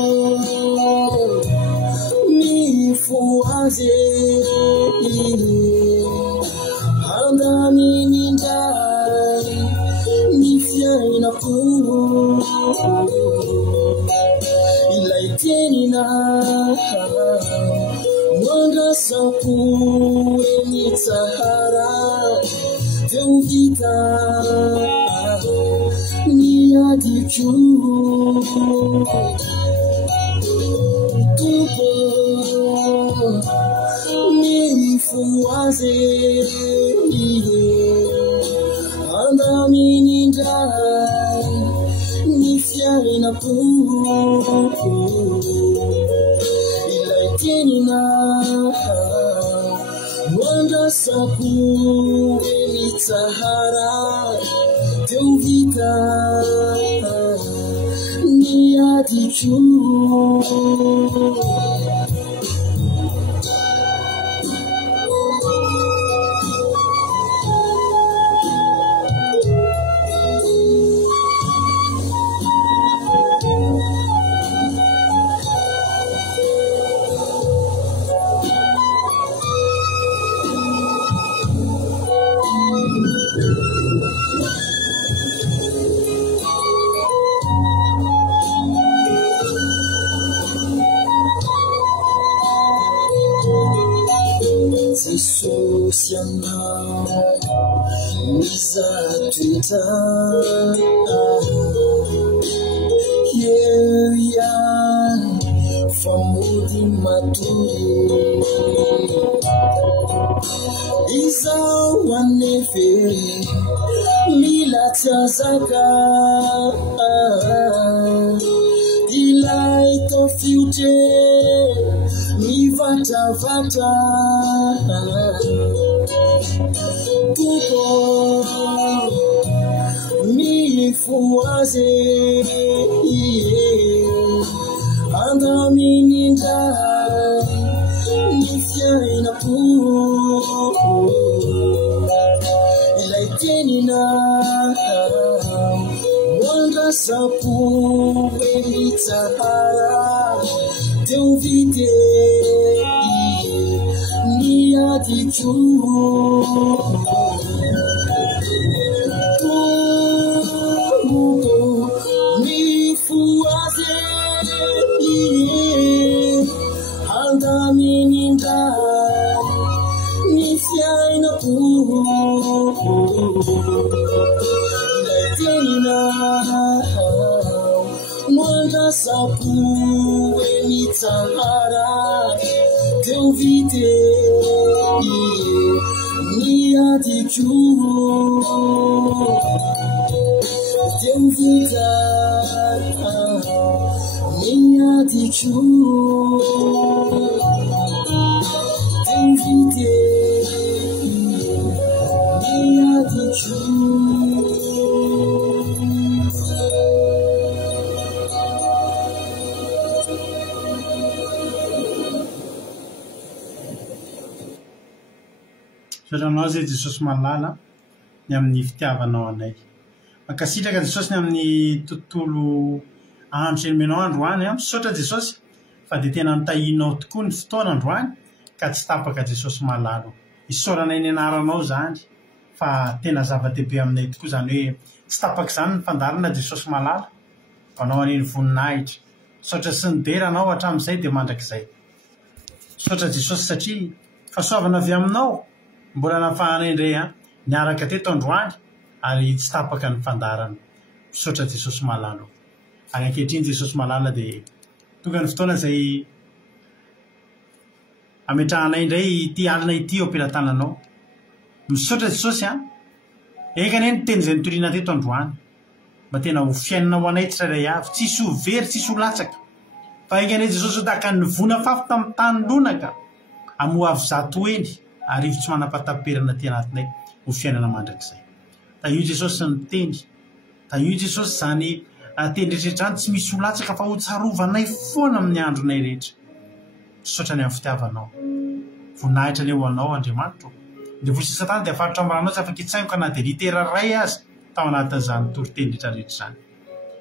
mifoaze andaminindray ny fiainako ilay tenina mandrasako eny tsahara teo vita ny adiko topo mifoaze andaminindray ny fiainako ilay tenina mandrasako eny tsahara teo vita ny adiko Sosianao mizatoeta eo ihany famody matory izao anefe mila tsy azaka ilay tao fiotre mivatravatra topo mifoaze andaminindray ny fiainako ilay tenina mandrasako eny tsahara teo vite ny adiko mifoaze andaminindray ny fiainako ilay tenina mandrasako eny tsahara teo vite ny Satranao zay Jesosy malala ny amin'ny fitiavanao anay. Mankasitraka Jesosy ny amin'ny tontolo andro sy menao androany misaotra Jesosy fa dia tena mitahinao tokoa ny fotoana androany ka tsy tapaka Jesosy malalo. Isaoranay ny anaranao zany fa tena zava-dehibe aminay tokoa zany hoe tsy tapaka izany ny fandarina Jesosy malala fanao aneny voninahitra. Misaotra sy ny deranao hatramin'izay dia mandrakizay. Misaotra Jesosy satria fahasoavana avy aminao mbola nafahanay indray niaraka teto androany ary tsy tapaka ny fandarana. Misaotra Jesosy malalo. Ary ankehitriny Jesosy malala dia tonga ny fotoana izay ametrahanay indray ity alina ity eo am-pelatananao. Misaotra Jesosy ekany ny teny izay nitoriana teto androany mba tena ho fiainana ho anay tsirairay avy, tsisy ho very, tsisy ho latsaka. Fa ekany Jesosy ho tahaka ny vona fafy tamin'ny tany lonaka amoa avy zato eny ary tsy manapataperana ty anatinay ho fiainana mandrakizay. Tahio Jesosy ny teny, tahio Jesosy zany teny rehetrarehetra tsy misy ho latsaka fa ho tsarovanay foana amin'ny andronay rehetra. Misaotra ny amin'ny fitiavanao. Voninahitra leo anao Andriamanitra. Dia vosi Satana dia afarotra ambaranao tsy afaka hitsaingoka na dia litera ray azy tao anatin'izany toriteny rehetrarehetra izany.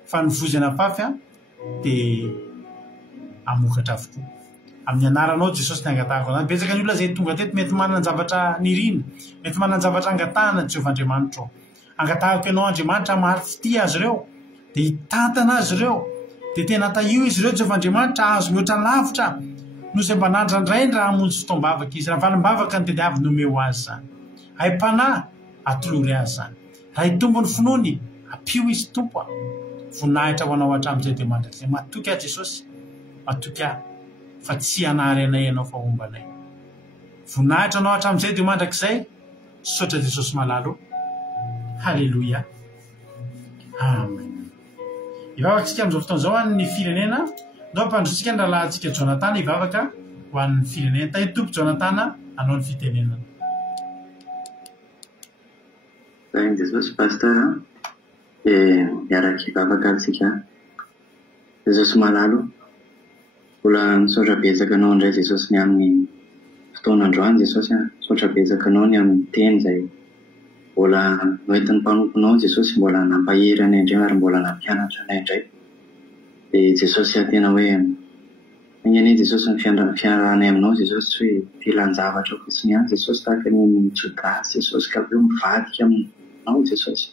Fa ny vozana fafy dia amokatra avokoa. Amin'ny anaranao Jesosy ny angatahako anao. Betsaka ny olona izay tonga teto mety manana zavatra nirina, mety manana zavatra angatahana Jehovah Andriamanitra. Angatahako ianao Andriamanitra marifity azy ireo, dia hitantana azy ireo, dia tena tahio izy ireo Jehovah Andriamanitra azo mihoatra lavitra no izay mba nandrandraindra hamonjy fotoam-bavaka izy. Raha valim-bavaka ny teny avy nomeo azy zany. Hay-panahy atolory azy zany. Raha hitombony finoany apio izy tompo. Voninahitra ho anao hatramin'izay dia mandrakizay. Matoky ahy Jesosy, matoky ahy fa tsy hanary anay ianao fa ombanay. Voninahitra anao hatramin'izay dia mandrakizay. Misaotra Jesosy malalo. Halleluia. Amen. Ivavakantsika amin'izao fotoana izao ny firenena. Ndao mpandrotsika ny rahalahintsika Jonathan hivavaka ho an'ny firenena. Tahitompo Jonathan anao ny fitenenana. Sain Jesosy pasteur miaraka hivavaka antsika Jesosy malalo. Mbola misaotra betsaka anao indray Jesosy ny amin'ny fotoana androany Jesosy. Misaotra betsaka anao ny amin'ny teny izay mbola noentin'ny mpanomponao Jesosy, mbola nampahery anay indray ary mbola nampianatra anay indray. Dia Jesosy tena hoe ingany Jesosy ny fiaranay aminao Jesosy tsy hoe filan-javatra fotsiny ihany Jesosy tahaka ny Jodasy Jesosy ka hoe mivadika aminao Jesosy.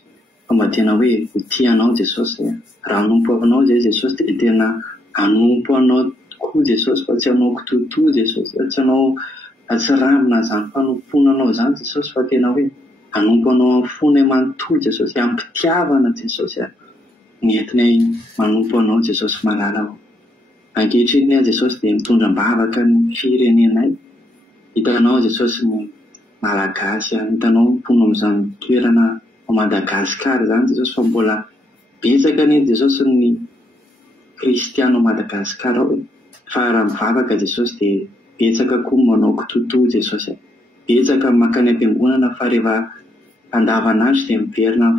Fa mba tena hoe ho tianao Jesosy. Raha hanompo anao zay Jesosy dia tena hanompo anao tokoa Jesosy fa tsy anao kitoto Jesosy, tsy anao atsiramina zany fanomponanao zany Jesosy fa tena hoe hanompo anao amin'ny fonay manontolo Jesosy, ampitiavana Jesosy nentinay manompo anao Jesosy malala. Ankehitriny Jesosy dia mitondra-bavaka ny firenenay. Hitanao Jesosy ny malagasy, hitanao mpono amin'izany toerana Madagasikara zany Jesosy, fa mbola betsaka ny Jesosy ny kristiano Madagasikara ao. Fa raha mivavaka Jesosy dia betsaka koa manao kitoto Jesosy. Betsaka makany am-piangonana fa rehefa andavanandro dia miverina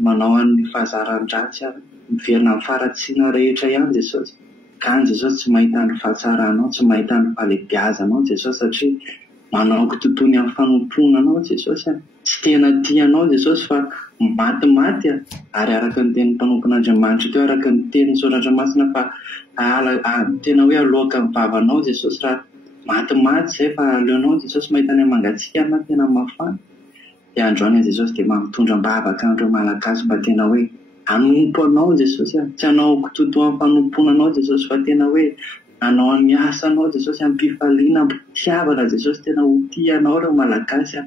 manao ny fahazaran-dratsy, miverina amin'ny faratsiana rehetra ihany Jesosy. Ka Jesosy tsy mahita ny fahatsaranao, tsy mahita ny fahalebiazanao Jesosy satria manao kitotony amin'ny fanomponanao Jesosy. Tsy tena tianao Jesosy fa maty ary araka ny teny mpanompon'Andriamanitra teo, araka ny teny soratra masina fa tena hoe aloaka ny vavanao Jesosy. Raha maty zay fa aleonao Jesosy mahita ny mangatsiaka tena mafana. Dia androany Jesosy dia mitondra-bavaka andreo malagasy mba tena hoe hanompo anao Jesosy. Tsy hanao kitoto amin'ny fanomponanao Jesosy fa tena hoe hanao ny asanao Jesosy, ampifaliana, ampitiavana Jesosy. Tena ho tianao reo malagasy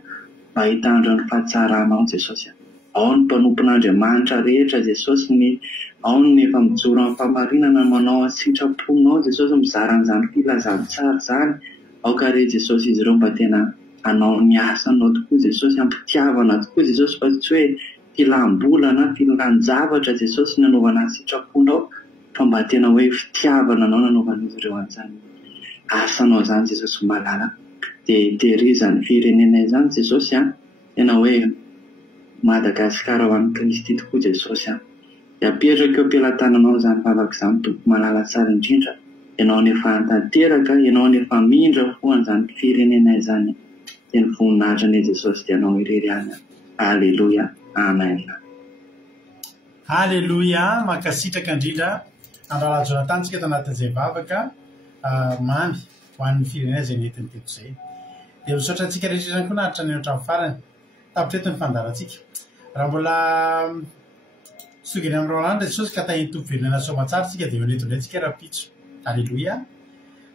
mba hitandro ny fahatsaranao Jesosy. Ao ny mpanompon'Andriamanitra rehetra Jesosy, ao ny efa mijoro amin'ny famarinana manao sitraponao Jesosy, mizaran'izany filazantsara zany. Ao ka re Jesosy izy ireo mba tena anao miasa anao tokoa Jesosy, ampitiavana tokoa Jesosy, fa tsy hoe filam-bolana filan-javatra Jesosy nanaovana sitraponao, fa mba tena hoe fitiavana anao nanaovana izy ireo an'izany asanao zany Jesosy malala. Dia tehirizany firenena izany Jesosy tena hoe Madagasikara ho an'i Kristy tokoa Jesosy dia apetraka eo am-pelatananao zany vavaka izany tompo malala tsara indrindra, ianao nefa tanteraka, ianao nefa mindra foana zany firenena izany, dia ny voninahitra ny Jesosy dia anao irery any. Alleluia, amen. Alleluia, mankasitraka indrindra Andrala Jonathan tsika tanatin'izay vavaka mamy ho an'ny firenena izay netiny teto izay. Dia misaotra antsika rehetra koa nahatra ny hatramin'ny farany tapitreto ny fandarantsika. Raha mbola sogany amin'ny Roland Jesosy ka tahiny tompo firenena soamatsara tsika dia eo netindray tsika rapitso. Alleluia.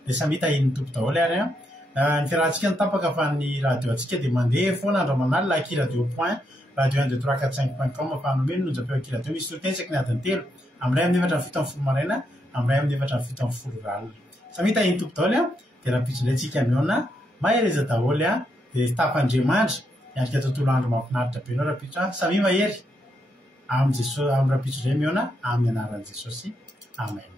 Dia samy tahiny tompo daholo ary ny fiarahantsika ny tapaka fa ny radio antsika dia mandeha foana andro manalina Aki Radio Point radio 12345.com fa nomeno nonjapeo Aki Radio misy totensaka ny adiny telo amin'ray amin'ny efatra ny fito amin'ny folo maraina amin'ray amin'ny efatra ny fito amin'ny folo ralina. Samy tahiny tompo daholo dia rapitso indray tsika miona mahereza daholo dia tapandriamanitra miandrika tontolo andro mahafinaritra be anao rapitso samy mahery amin'ny Jesosy amin'ny rapitso indray miona amin'ny anaran'i Jesosy. Amen.